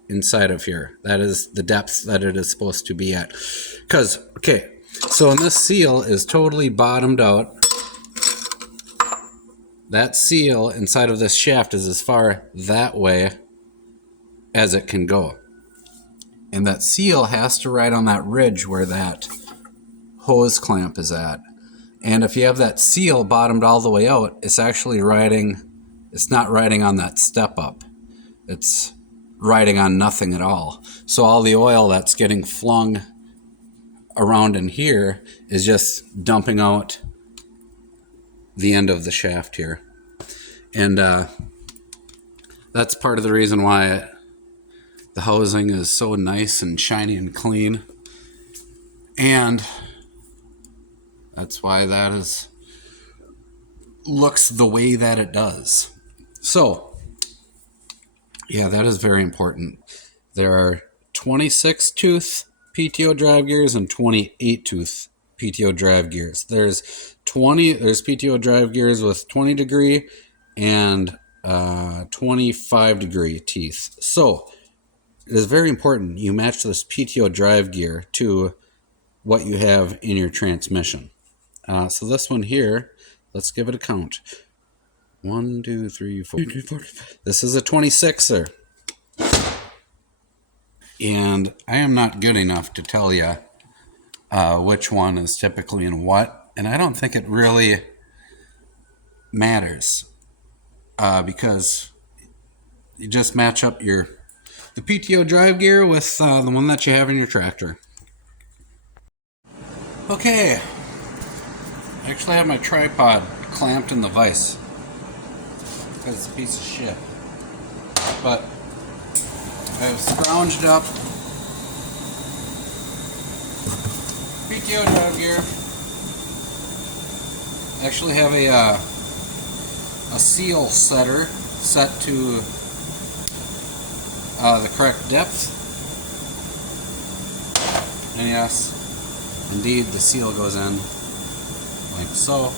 inside of here. That is the depth that it is supposed to be at. Because, okay, so when this seal is totally bottomed out, that seal inside of this shaft is as far that way as it can go. And that seal has to ride on that ridge where that hose clamp is at. And if you have that seal bottomed all the way out, it's actually riding, it's not riding on that step up. It's riding on nothing at all. So all the oil that's getting flung around in here is just dumping out the end of the shaft here. And that's part of the reason why the housing is so nice and shiny and clean. And that's why that looks the way that it does. So, yeah, that is very important. There are 26 tooth PTO drive gears and 28 tooth PTO drive gears. There's PTO drive gears with 20 degree and 25 degree teeth. So it is very important you match this PTO drive gear to what you have in your transmission. So this one here, let's give it a count. 1, 2, 3, 4. This is a 26er. And I am not good enough to tell you which one is typically in what. And I don't think it really matters because you just match up the PTO drive gear with the one that you have in your tractor. Okay. I actually have my tripod clamped in the vise because it's a piece of shit. But I've scrounged up PTO drive gear. I actually have a seal setter set to the correct depth. And yes, indeed the seal goes in like so.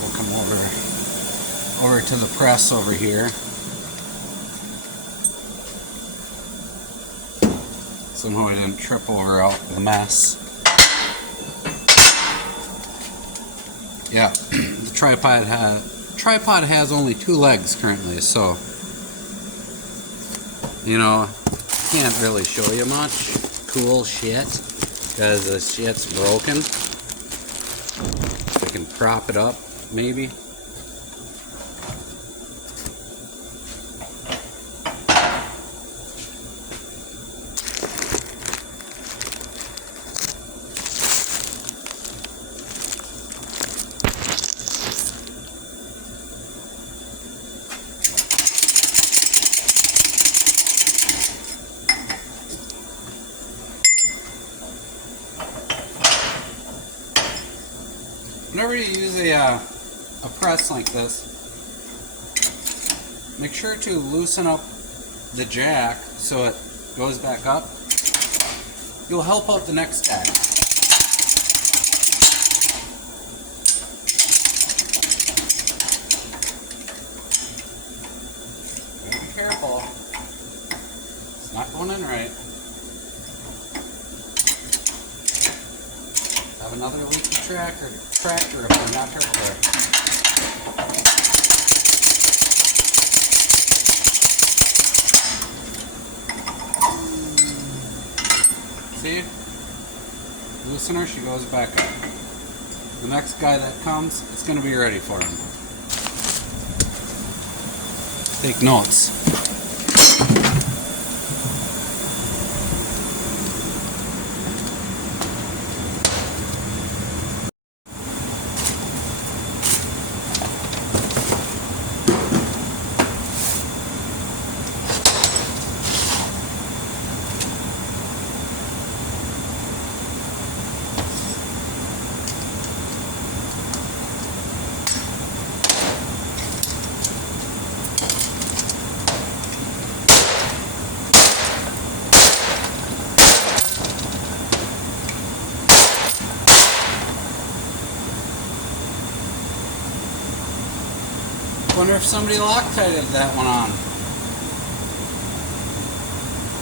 We'll come over to the press over here. Somehow I didn't trip over out the mess. Yeah, the tripod has only 2 legs currently, so you know, can't really show you much cool shit because the shit's broken. I can prop it up maybe. Whenever you use a press like this, make sure to loosen up the jack so it goes back up. You'll help out the next guy. Be careful. It's not going in right. Have another leaky tractor if you're not careful there. See? Loosen her, she goes back up. The next guy that comes, it's going to be ready for him. Take notes. Wonder if somebody Loctited that one on.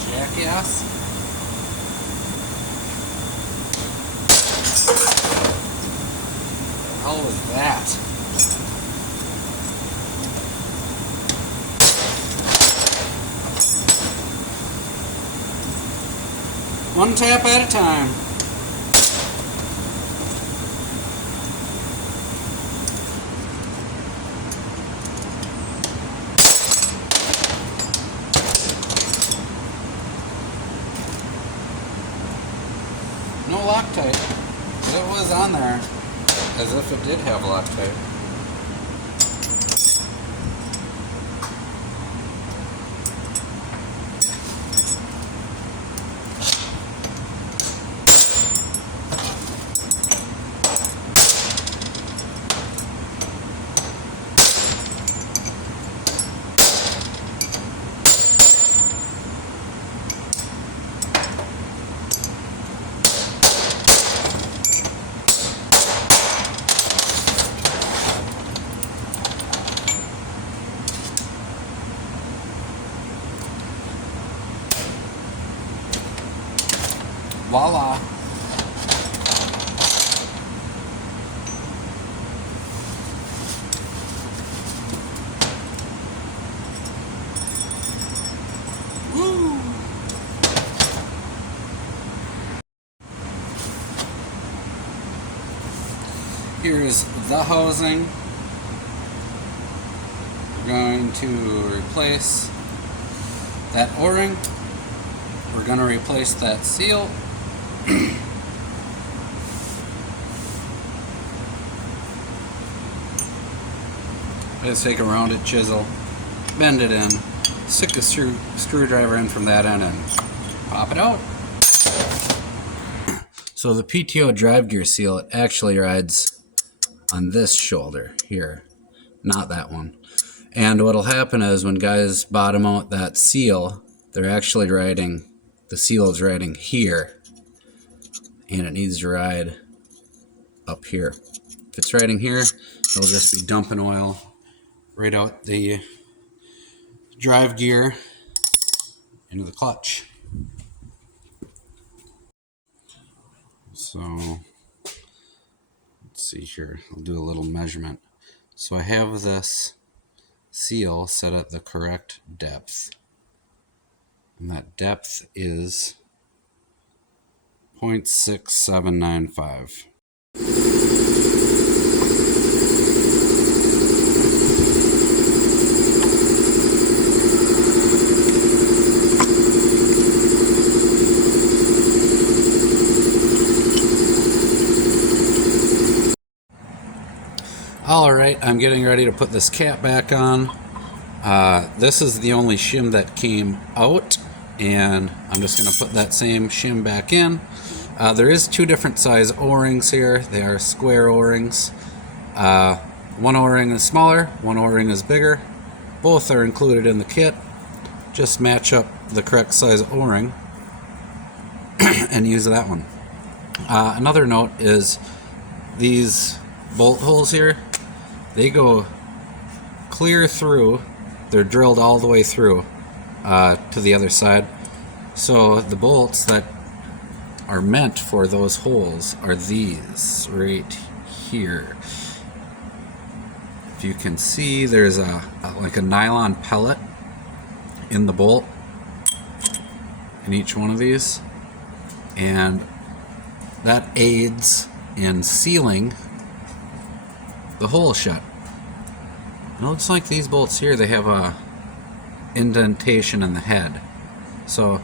Jackass. What the hell was that? One tap at a time. No Loctite, but it was on there as if it did have Loctite. Voila. Woo. Here's the housing. We're going to replace that O-ring. We're going to replace that seal. Just take a rounded chisel, bend it in, stick a screwdriver in from that end and pop it out. So the PTO drive gear seal, it actually rides on this shoulder here, not that one. And what'll happen is when guys bottom out that seal, they're actually riding, the seal is riding here, and it needs to ride up here. If it's riding here, it'll just be dumping oil right out the drive gear into the clutch. So let's see here, I'll do a little measurement. So I have this seal set at the correct depth, and that depth is 0.6795. Alright, I'm getting ready to put this cap back on. This is the only shim that came out, and I'm just going to put that same shim back in. There is two different size O-rings here. They are square O-rings. One O-ring is smaller, one O-ring is bigger. Both are included in the kit. Just match up the correct size O-ring and use that one. Another note is these bolt holes here, they go clear through. They're drilled all the way through to the other side. So the bolts that are meant for those holes are these right here. If you can see, there's like a nylon pellet in the bolt in each one of these, and that aids in sealing the hole shut. It looks like these bolts here, they have a indentation in the head. So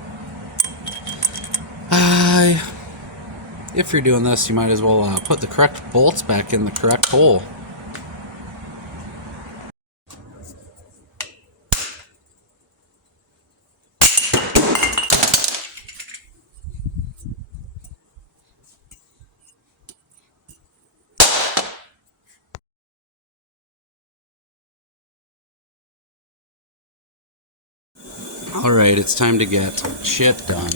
if you're doing this, you might as well put the correct bolts back in the correct hole. Alright, it's time to get shit done.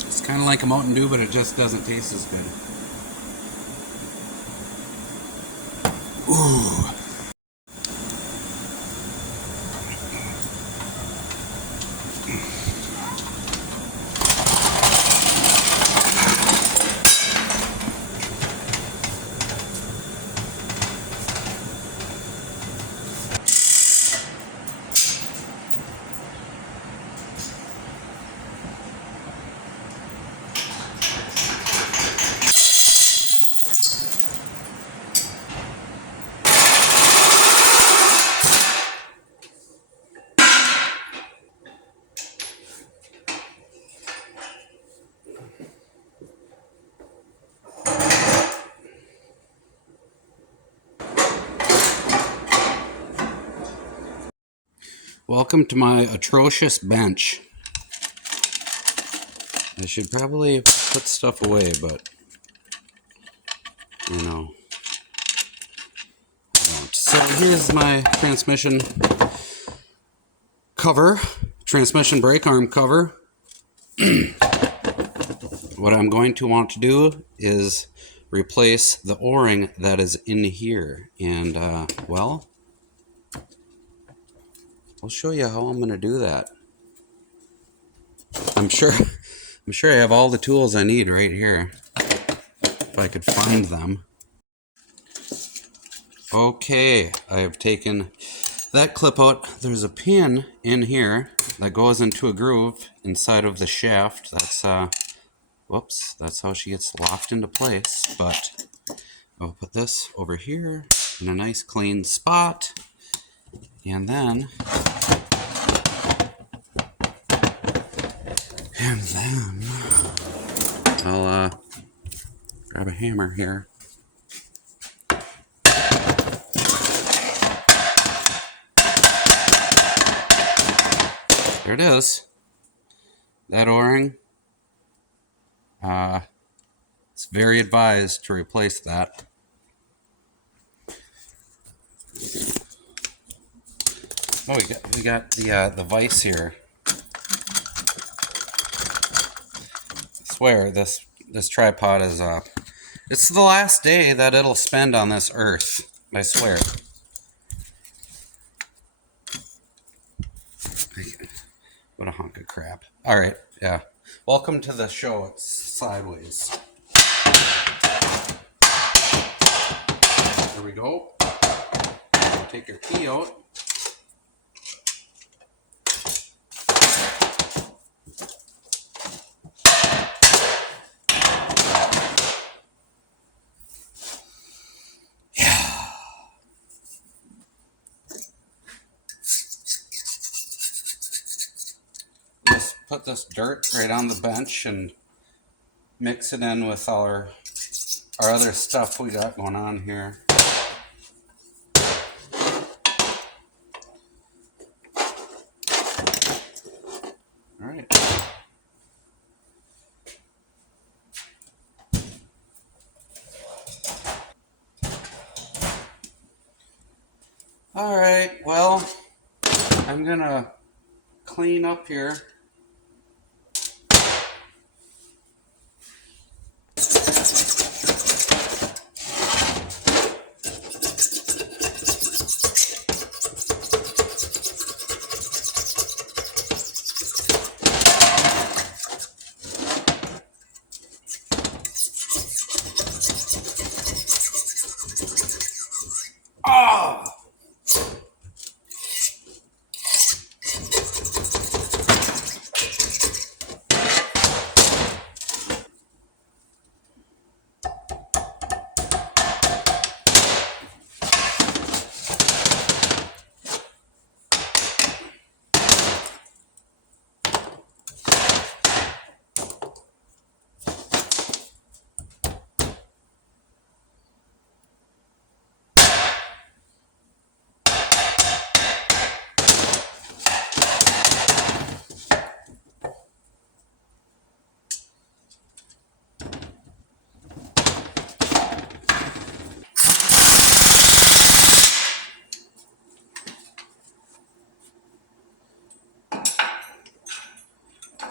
It's kind of like a Mountain Dew, but it just doesn't taste as good. Ooh. Welcome to my atrocious bench. I should probably put stuff away, but you know, I don't. So here's my transmission cover, transmission brake arm cover. What I'm going to want to do is replace the O-ring that is in here, and well, I'll show you how I'm going to do that. I'm sure I have all the tools I need right here, if I could find them. Okay, I have taken that clip out. There's a pin in here that goes into a groove inside of the shaft. That's whoops, that's how she gets locked into place. But I'll put this over here in a nice clean spot, and then I'll grab a hammer here. There it is. That O-ring. It's very advised to replace that. Oh, we got the vise here. I swear this tripod is it's the last day that it'll spend on this earth. I swear. What a hunk of crap. All right, yeah. Welcome to the show. It's sideways. There we go. Take your key out. Just put this dirt right on the bench and mix it in with our other stuff we got going on here. All right. All right, well, I'm gonna clean up here.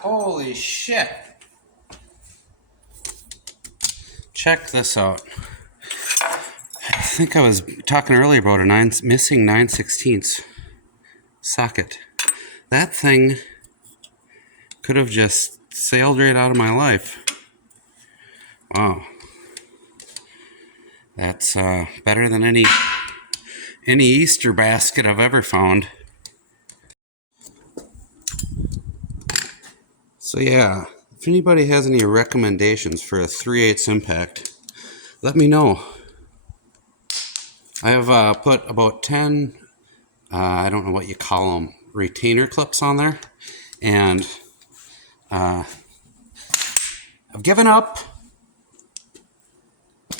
Holy shit. Check this out. I think I was talking earlier about a missing 9/16 socket. That thing could have just sailed right out of my life. Wow. That's better than any Easter basket I've ever found. So yeah, if anybody has any recommendations for a 3/8 impact, let me know. I have put about 10, I don't know what you call them, retainer clips on there. And I've given up. I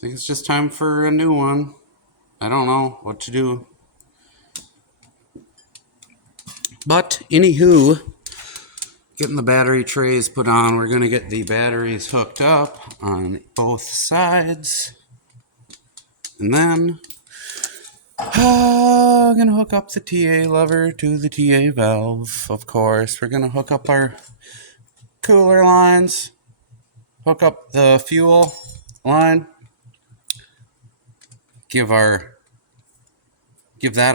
think it's just time for a new one. I don't know what to do. But anywho, getting the battery trays put on. We're going to get the batteries hooked up on both sides. And then I'm going to hook up the TA lever to the TA valve, of course. We're going to hook up our cooler lines, hook up the fuel line, give that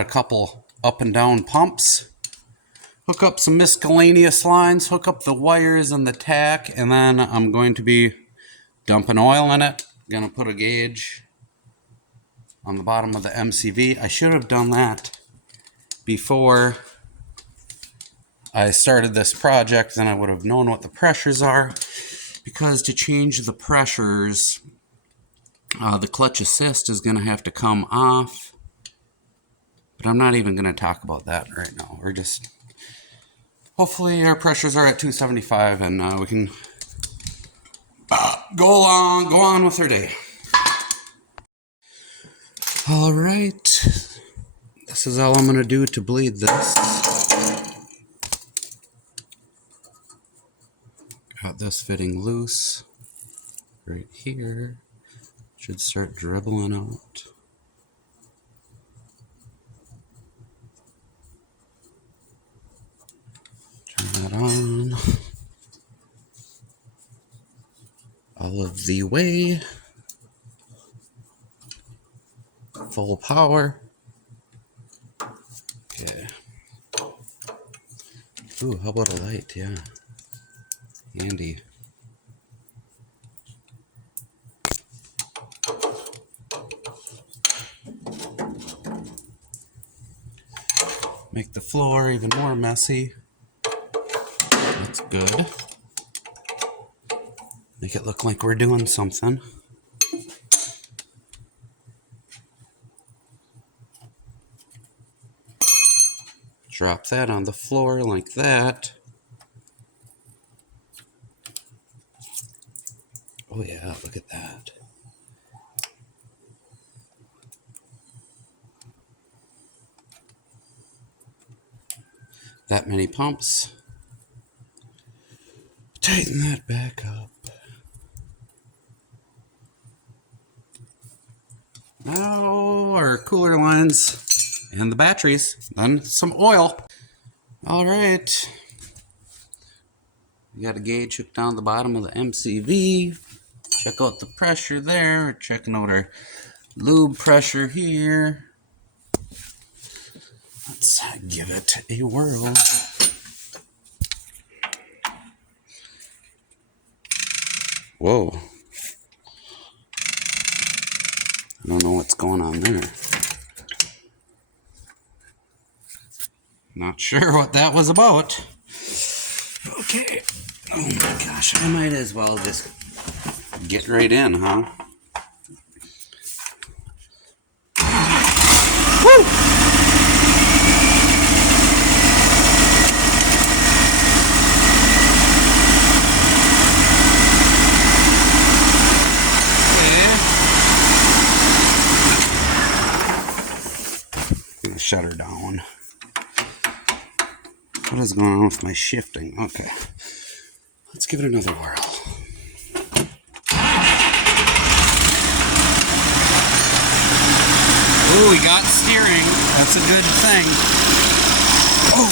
a couple up and down pumps, hook up some miscellaneous lines, hook up the wires and the tack, and then I'm going to be dumping oil in it. I'm going to put a gauge on the bottom of the MCV. I should have done that before I started this project, then I would have known what the pressures are, because to change the pressures, the clutch assist is going to have to come off, but I'm not even going to talk about that right now. We're just, hopefully our pressures are at 275 and we can go on with our day. All right, this is all I'm going to do to bleed this. Got this fitting loose right here. Should start dribbling out. Turn that on. All of the way. Full power. Okay. Ooh, how about a light? Yeah. Handy. Make the floor even more messy. That's good. Make it look like we're doing something. Drop that on the floor like that. Oh yeah, look at that. That many pumps. Tighten that back up. Now our cooler lines and the batteries, then some oil. All right. We got a gauge hooked down the bottom of the MCV. Check out the pressure there. We're checking out our lube pressure here. Let's give it a whirl. Whoa. I don't know what's going on there. Not sure what that was about. Okay. Oh my gosh, I might as well just get right in, huh? Woo! Shut her down. What is going on with my shifting? Okay. Let's give it another whirl. Ooh, we got steering. That's a good thing. Oh.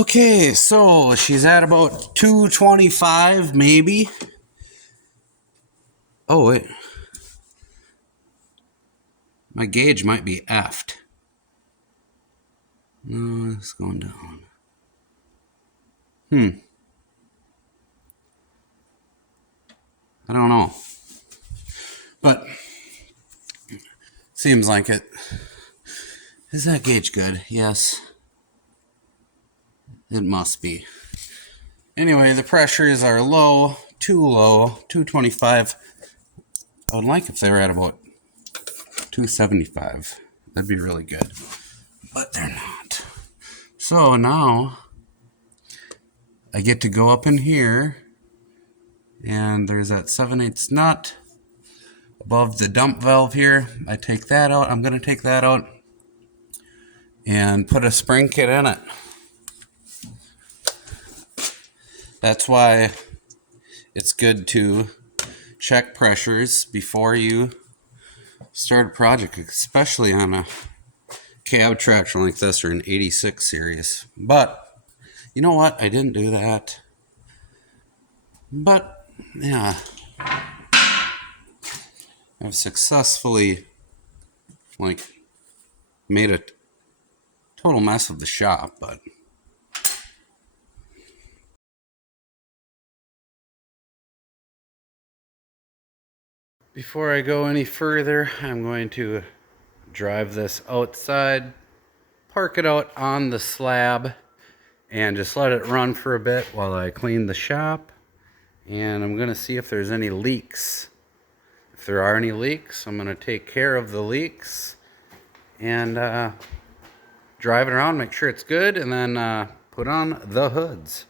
Okay, so she's at about 225 maybe. Oh wait, my gauge might be effed. No, it's going down. I don't know, but seems like it. Is that gauge good? Yes, it must be. Anyway, the pressures are low, 225. I would like if they were at about 275. That'd be really good, but they're not. So now I get to go up in here, and there's that 7/8 nut above the dump valve here. I take that out. I'm going to take that out and put a spring kit in it. That's why it's good to check pressures before you start a project, especially on a cab tractor like this or an 86 series. But you know what? I didn't do that. But yeah, I've successfully made a total mess of the shop, but before I go any further, I'm going to drive this outside, park it out on the slab, and just let it run for a bit while I clean the shop. And I'm going to see if there's any leaks. If there are any leaks, I'm going to take care of the leaks and drive it around, make sure it's good, and then put on the hoods.